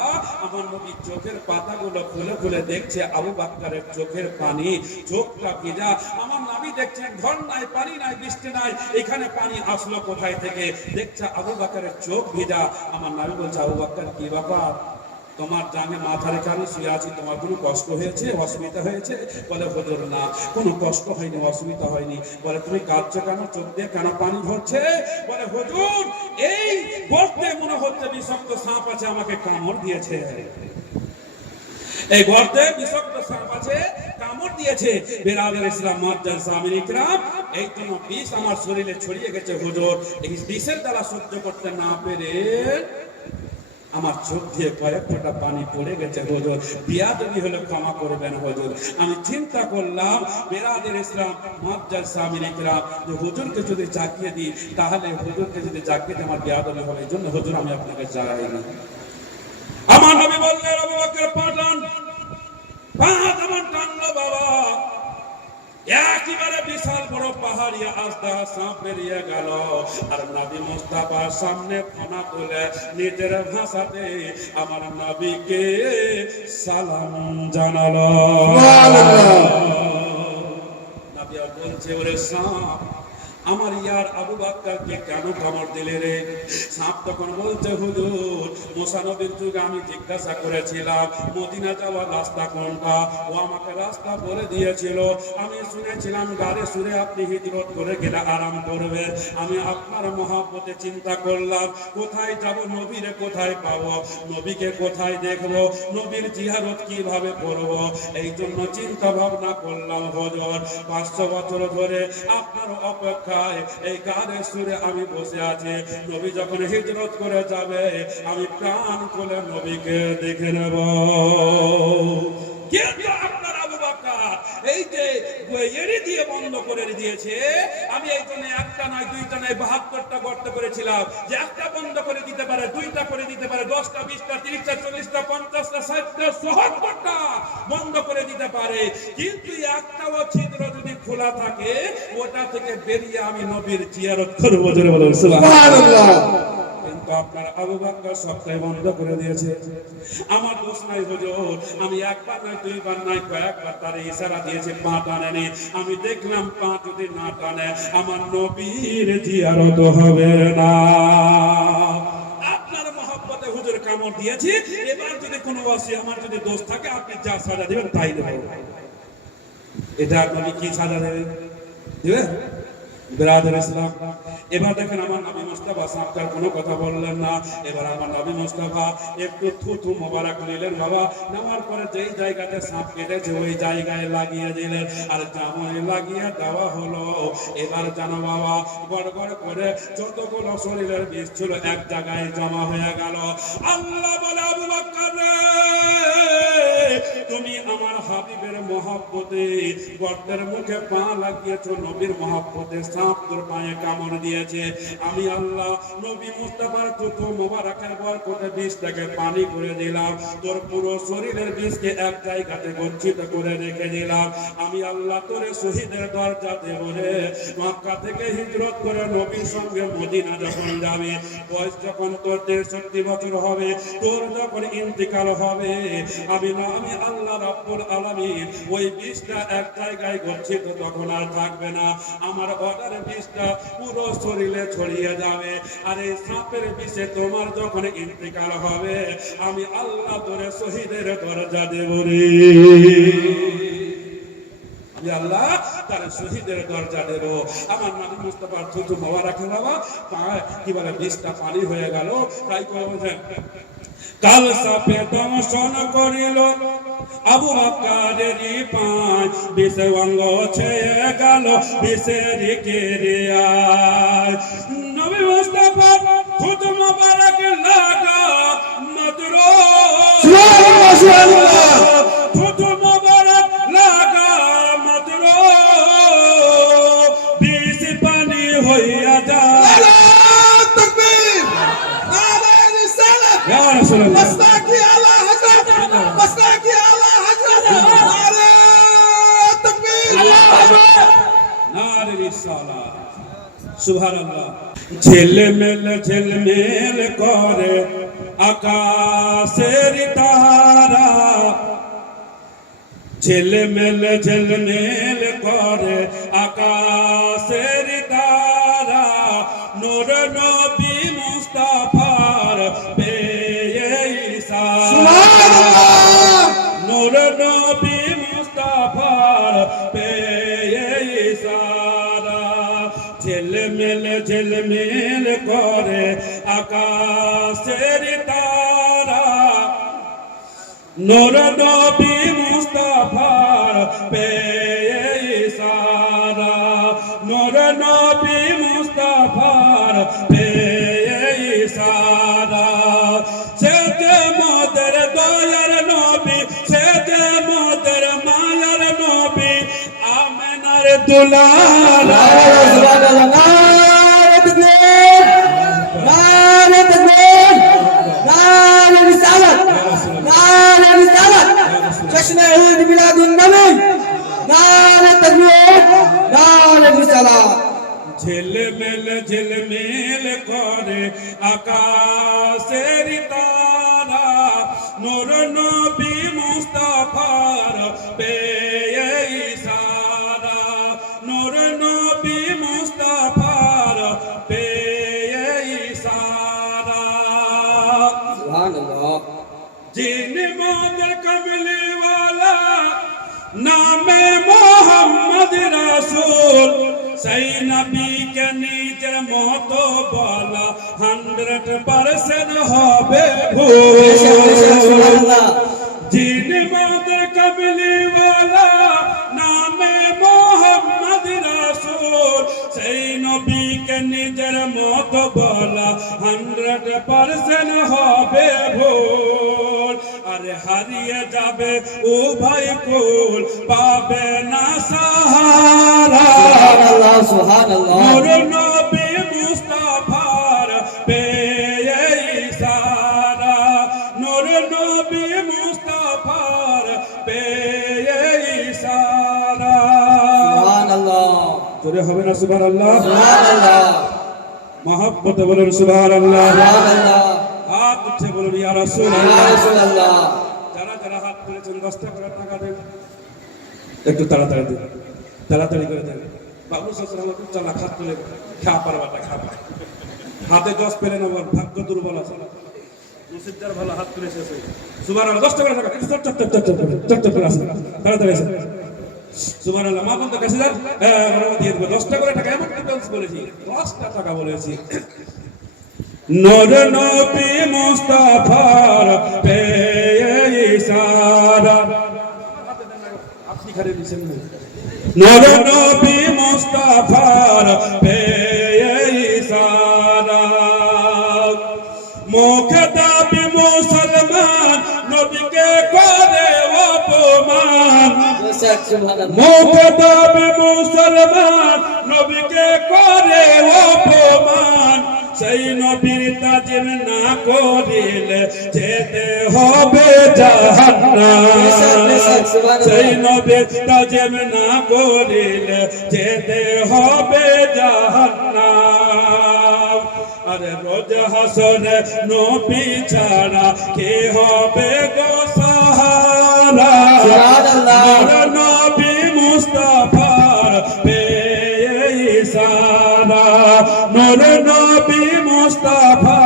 আমার নবী চোখের পাতাগুলো খুলে খুলে দেখছে আবু বকরের চোখের পানি, চোখটা ভিজা। আমার নবী দেখছেন ঘর নাই, পানি নাই, বৃষ্টি নাই, এখানে পানি আসলো কোথায় থেকে? দেখছে আবু বকরের চোখ ভিজা। আমার নবী বলছে, আবু বকর কি ব্যাপার, তোমার জানে মাথা রেখে আমি শুয়ে আছি, তোমার কোনো কষ্ট হয়েছে, অসুবিধা হয়েছে? বলে হুজুর না, কোনো কষ্ট হয়নি, অসুবিধা হয়নি। বলে তুমি কাঁদছো কেন, চোখ দিয়ে কেন পানি ঝরছে? বলে হুজুর এই গর্তে মনে হচ্ছে বিষাক্ত সাপ আছে, আমাকে কামড় দিয়েছে। এই গর্তে বিষাক্ত সাপ আছে, কামড় দিয়েছে। বেরাদার ইসলাম মুআজ্জাজ সামিন ইকরাম, এই জন্য বিষ আমার শরীরে ছড়িয়ে গেছে হুজুর। এই বিষের দ্বারা সহ্য করতে না পেরে আমার চোখ দিয়ে কয়েক ফোঁটা পানি পড়ে গেছে হুজুর, বিয়াদবি হলে ক্ষমা করবেন হুজুর। আমি চিন্তা করলাম বেরাদার ইসলাম মুআজ্জাজ সামিন ইকরাম, যে হুজুরকে যদি জাগিয়ে দিই, তাহলে হুজুরকে যদি জাগিয়ে দিই আমার বিয়াদবি হবে, এই জন্য হুজুর আমি আপনাকে জাগাইনি। আমার নবী বললেন, আবু বকর পাঠান, পা যেমন টানলো বাবা, একেবারে বিশাল বড় পাহাড়িয়া আস্তা সাপ বেরিয়ে গেল। আর নবী মুস্তাফার সামনে ফনা তুলে নিজের ভাষাতে আমার নবীকে সালাম জানালো। নবী বলছে, ওরে সাপ, আমার ইয়ার আবু বকরকে কেন কামড় দিলে রে? সাপ তখন বলছে, হুজুর মুসা নবীর যুগে আমি জিজ্ঞাসা করেছিলাম মদিনা যাওয়ার রাস্তা কোনটা, ও আমাকে রাস্তা বলে দিয়েছিল। আমি শুনেছিলাম গাড়ি সুরে আপনি হিজরত করে গেলে আরাম করবে। আমি আপনার মহব্বতে চিন্তা করলাম কোথায় যাব, নবীরে কোথায় পাবো, নবীকে কোথায় দেখবো, নবীর জিয়ারত কিভাবে করব। এই জন্য চিন্তা ভাবনা করলাম হুজুর 500 বছর ধরে আপনার অপেক্ষা এই গানের সুরে আমি বসে আছি। নবী যখন হিজরত করে যাবে, আমি প্রাণ খুলে নবীকে দেখে নেব। কিন্তু আপনার আবু বকর এই যে এড়ি দিয়ে বন্ধ করে দিয়েছে, আমি এই জন্য একটা নয়, দুইটা নয়, 72টা গর্ত করেছিলাম, যে একটা বন্ধ করে দিতে পারে, দুইটা করে দিতে পারে, 10টা, 20টা, 30টা, 40টা, 50টা, 60টা, 70টা বন্ধ করে দিতে পারে। কিন্তু একটাও ছিদ্র যদি খোলা থাকে, ওটা থেকে বেরিয়ে আমি নবীর জিয়ারত করব। জোরে বলুন সুবহানাল্লাহ। কিন্তু আপনার আবু বকর সবটাই বন্ধ করে দিয়েছে। আমার দোষ নাই হুজুর, আমি একবার নয়, দুইবার নয়, কয়েকবার তার ইশারা দিয়েছি, পা টানেনি। আমি দেখলাম পা যদি না টানে আমার নবীর জিয়ারত হবে না। আপনার মহব্বতে হুজুর কামড় দিয়েছি, এবার যদি কোনো আমার যদি দোষ থাকে, আপনি যা সাজা দিবেন তাই দেব। এটা আপনি কি সাজা দেবেন? দিবেন? বিরাদর ইসলাম, এবার দেখেন আমার নবী মুস্তাফা সাহেব কোনো কথা বললেন না। এবার আমার নবী মুস্তাফা একটু থুথু মোবারক নিলেন বাবা, নেওয়ার পরে যেই জায়গাতে সাপ কেটেছে ওই জায়গায় লাগিয়ে দিলেন। আর যেমন লাগিয়ে দেওয়া হলো, এবার জানো বাবা গড় গড় করে যতগুলো শরীরের বিষ ছিল এক জায়গায় জমা হয়ে গেল। আল্লাহ বলে, আবু বকর রে, তুমি আমার হাবিবের মহব্বতে গর্তের মুখে পা লাগিয়েছো, নবীর মহব্বতে সাপ তোর পায়ে কামড় দিয়েছে। আমি আল্লাহ নবী মুস্তাফার থুতু মোবারকের বরকতে বিষটাকে পানি করে দিলাম, তোর পুরো শরীরের বিষকে এক জায়গাতে গচ্ছিত করে রেখে দিলাম। আমি আল্লাহ তোরে শহীদের দরজা দেব রে। মক্কা থেকে হিজরত করে নবীর সঙ্গে মদিনা যখন যাবে, বয়স যখন তোর 63 বছর হবে, তোর যখন ইন্তিকাল হবে, আমি আল্লাহ রাব্বুল আলামিন ওই বিষটা এক জায়গায় গচ্ছিত তখন আর থাকবে না। আমার অর্ডার বিষটা পুরো শরীরে ছড়িয়ে যাবে। আর এই সাপের বিষে তোমার যখন ইন্তিকাল হবে, আমি আল্লাহ তোরে শহীদের দরজা দেব রে। আমি আল্লাহ তার শহীদের দরজা দেব। আমার নবী মুস্তাফার থুতু মোবারক বাবা কি বলে বিষটা পানি হয়ে গেল। তাই করে বলেন, কাল সাপে দংশন করিল আবু বকরেরই পাঁচ, বিষে অঙ্গ ছেয়ে গেল বিষের কেরিয়ায়। নবী মুস্তাফা থুতু মোবারক লাগা মাত্র সুবহানাল্লাহ থুতু মোবারক লাগা মাত্র বিষ পানি হইয়া যায়। নারায়ে তাকবীর নারায়ে রিসালাত ইয়া রাসূলুল্লাহ মাসতাকি আলা হযরত মাসতাকি আলা হযরত নারায়ে তাকবীর আল্লাহু আকবার নারে রিসালাত সুবহানাল্লাহ। ঝিলমিল করে আকাশের তারা, ঝিলমিল করে আকাশের তারা, নূর নবী মুস্তাফার পেয়ে ইশারা, নূর নবী মুস্তাফার পেয়ে ইশারা, ঝিলমিল করে আকাশের তারা, নূর নবী মুস্তাফার পেয়ে ইশারা, নূর নবী মুস্তাফার পেয়ে ইশারা, সে যে মোদের দয়ার নবী, সে যে মোদের মায়ার নবী, আমেনার দুলালা। নারায়ে তাকবীর নারায়ে তাকবীর নারায়ে রিসালাত নারায়ে রিসালাত জশ্নে ঈদ মিলাদুন নবী নারায়ে তাকবীর নারায়ে রিসালাত ঝিলমিল করে আকাশের তারা, নূর নবী মুস্তাফার পেয়ে ইশারা, নূর নবী মুস্তাফার পেয়ে ইশারা। সুবহানাল্লাহ जिन मोदर कमली वाला नामे मोहम्मद रसूल, सही नबी के नीचे मोतो बोला 100% হবে ভুল। সুবহানাল্লাহ जिन मोदर कमली वाला नामे मोहम्मद रसूल, सही नबी के নিজের মতো বলা 100% হবে ভুল। আরে হারিয়ে যাবে উভয় কুল, পাবে না সাহারা, সুবহানাল্লাহ সুবহানাল্লাহ নূর নবী মুস্তাফার পেয়ে ইশারা, নূর নবী মুস্তাফার পেয়ে ইশারা। সুবহানাল্লাহ জোরে হবে না সুবহানাল্লাহ? সুবহানাল্লাহ মহব্বতে বলুন সুবহানাল্লাহ। সুবহানাল্লাহ হাত উঠে বলুন ইয়া ইয়া রাসূলুল্লাহ। রাসূলুল্লাহ যারা যারা হাত তুলেছেন 10 টাকা টাকা দেন, একটু তাড়াতাড়ি দিন, তাড়াতাড়ি করে দেন। বাবু সাল্লাল্লাহু আলাইহি ওয়াসাল্লাম হাত তুলে খা পারবাটা খা, হাতে 10 পেলে না, ভাগ্য দুর্বল আছে, নসিবদার ভালো হাত তুলেছে সুবহানাল্লাহ। 10 টাকা টাকা চট করে আসেন, তাড়াতাড়ি আসেন সুবহানাল্লাহ। মা বলতে কাছে যান, আমরা দিয়ে দেব 10 টাকা করে টাকা, এমন ডিফারেন্স বলেছি 10 টাকা বলেছি। নূর নবী মুস্তাফার পেয়ে ইশারা, আপনি খালি দিছেন না, নূর নবী মুস্তাফার পেয়ে ইশারা, মুখে দাবি মুসলমান নবীকে করে অপমান, সুবহানাল্লাহ মুখে দাবি মুসলমান নবীকে করে অপমান, সেই নবীর তাজিম না করিলে যেতে হবে জাহান্নাম, সেই নবীর তাজিম না করিলে যেতে হবে জাহান্নাম। আরে রোজ হাসরে নবী ছাড়া কে হবে গো সাহারা, সুবহানাল্লাহ নূর নবী মুস্তাফার পেয়ে ইশারা, নূর নবী মুস্তাফা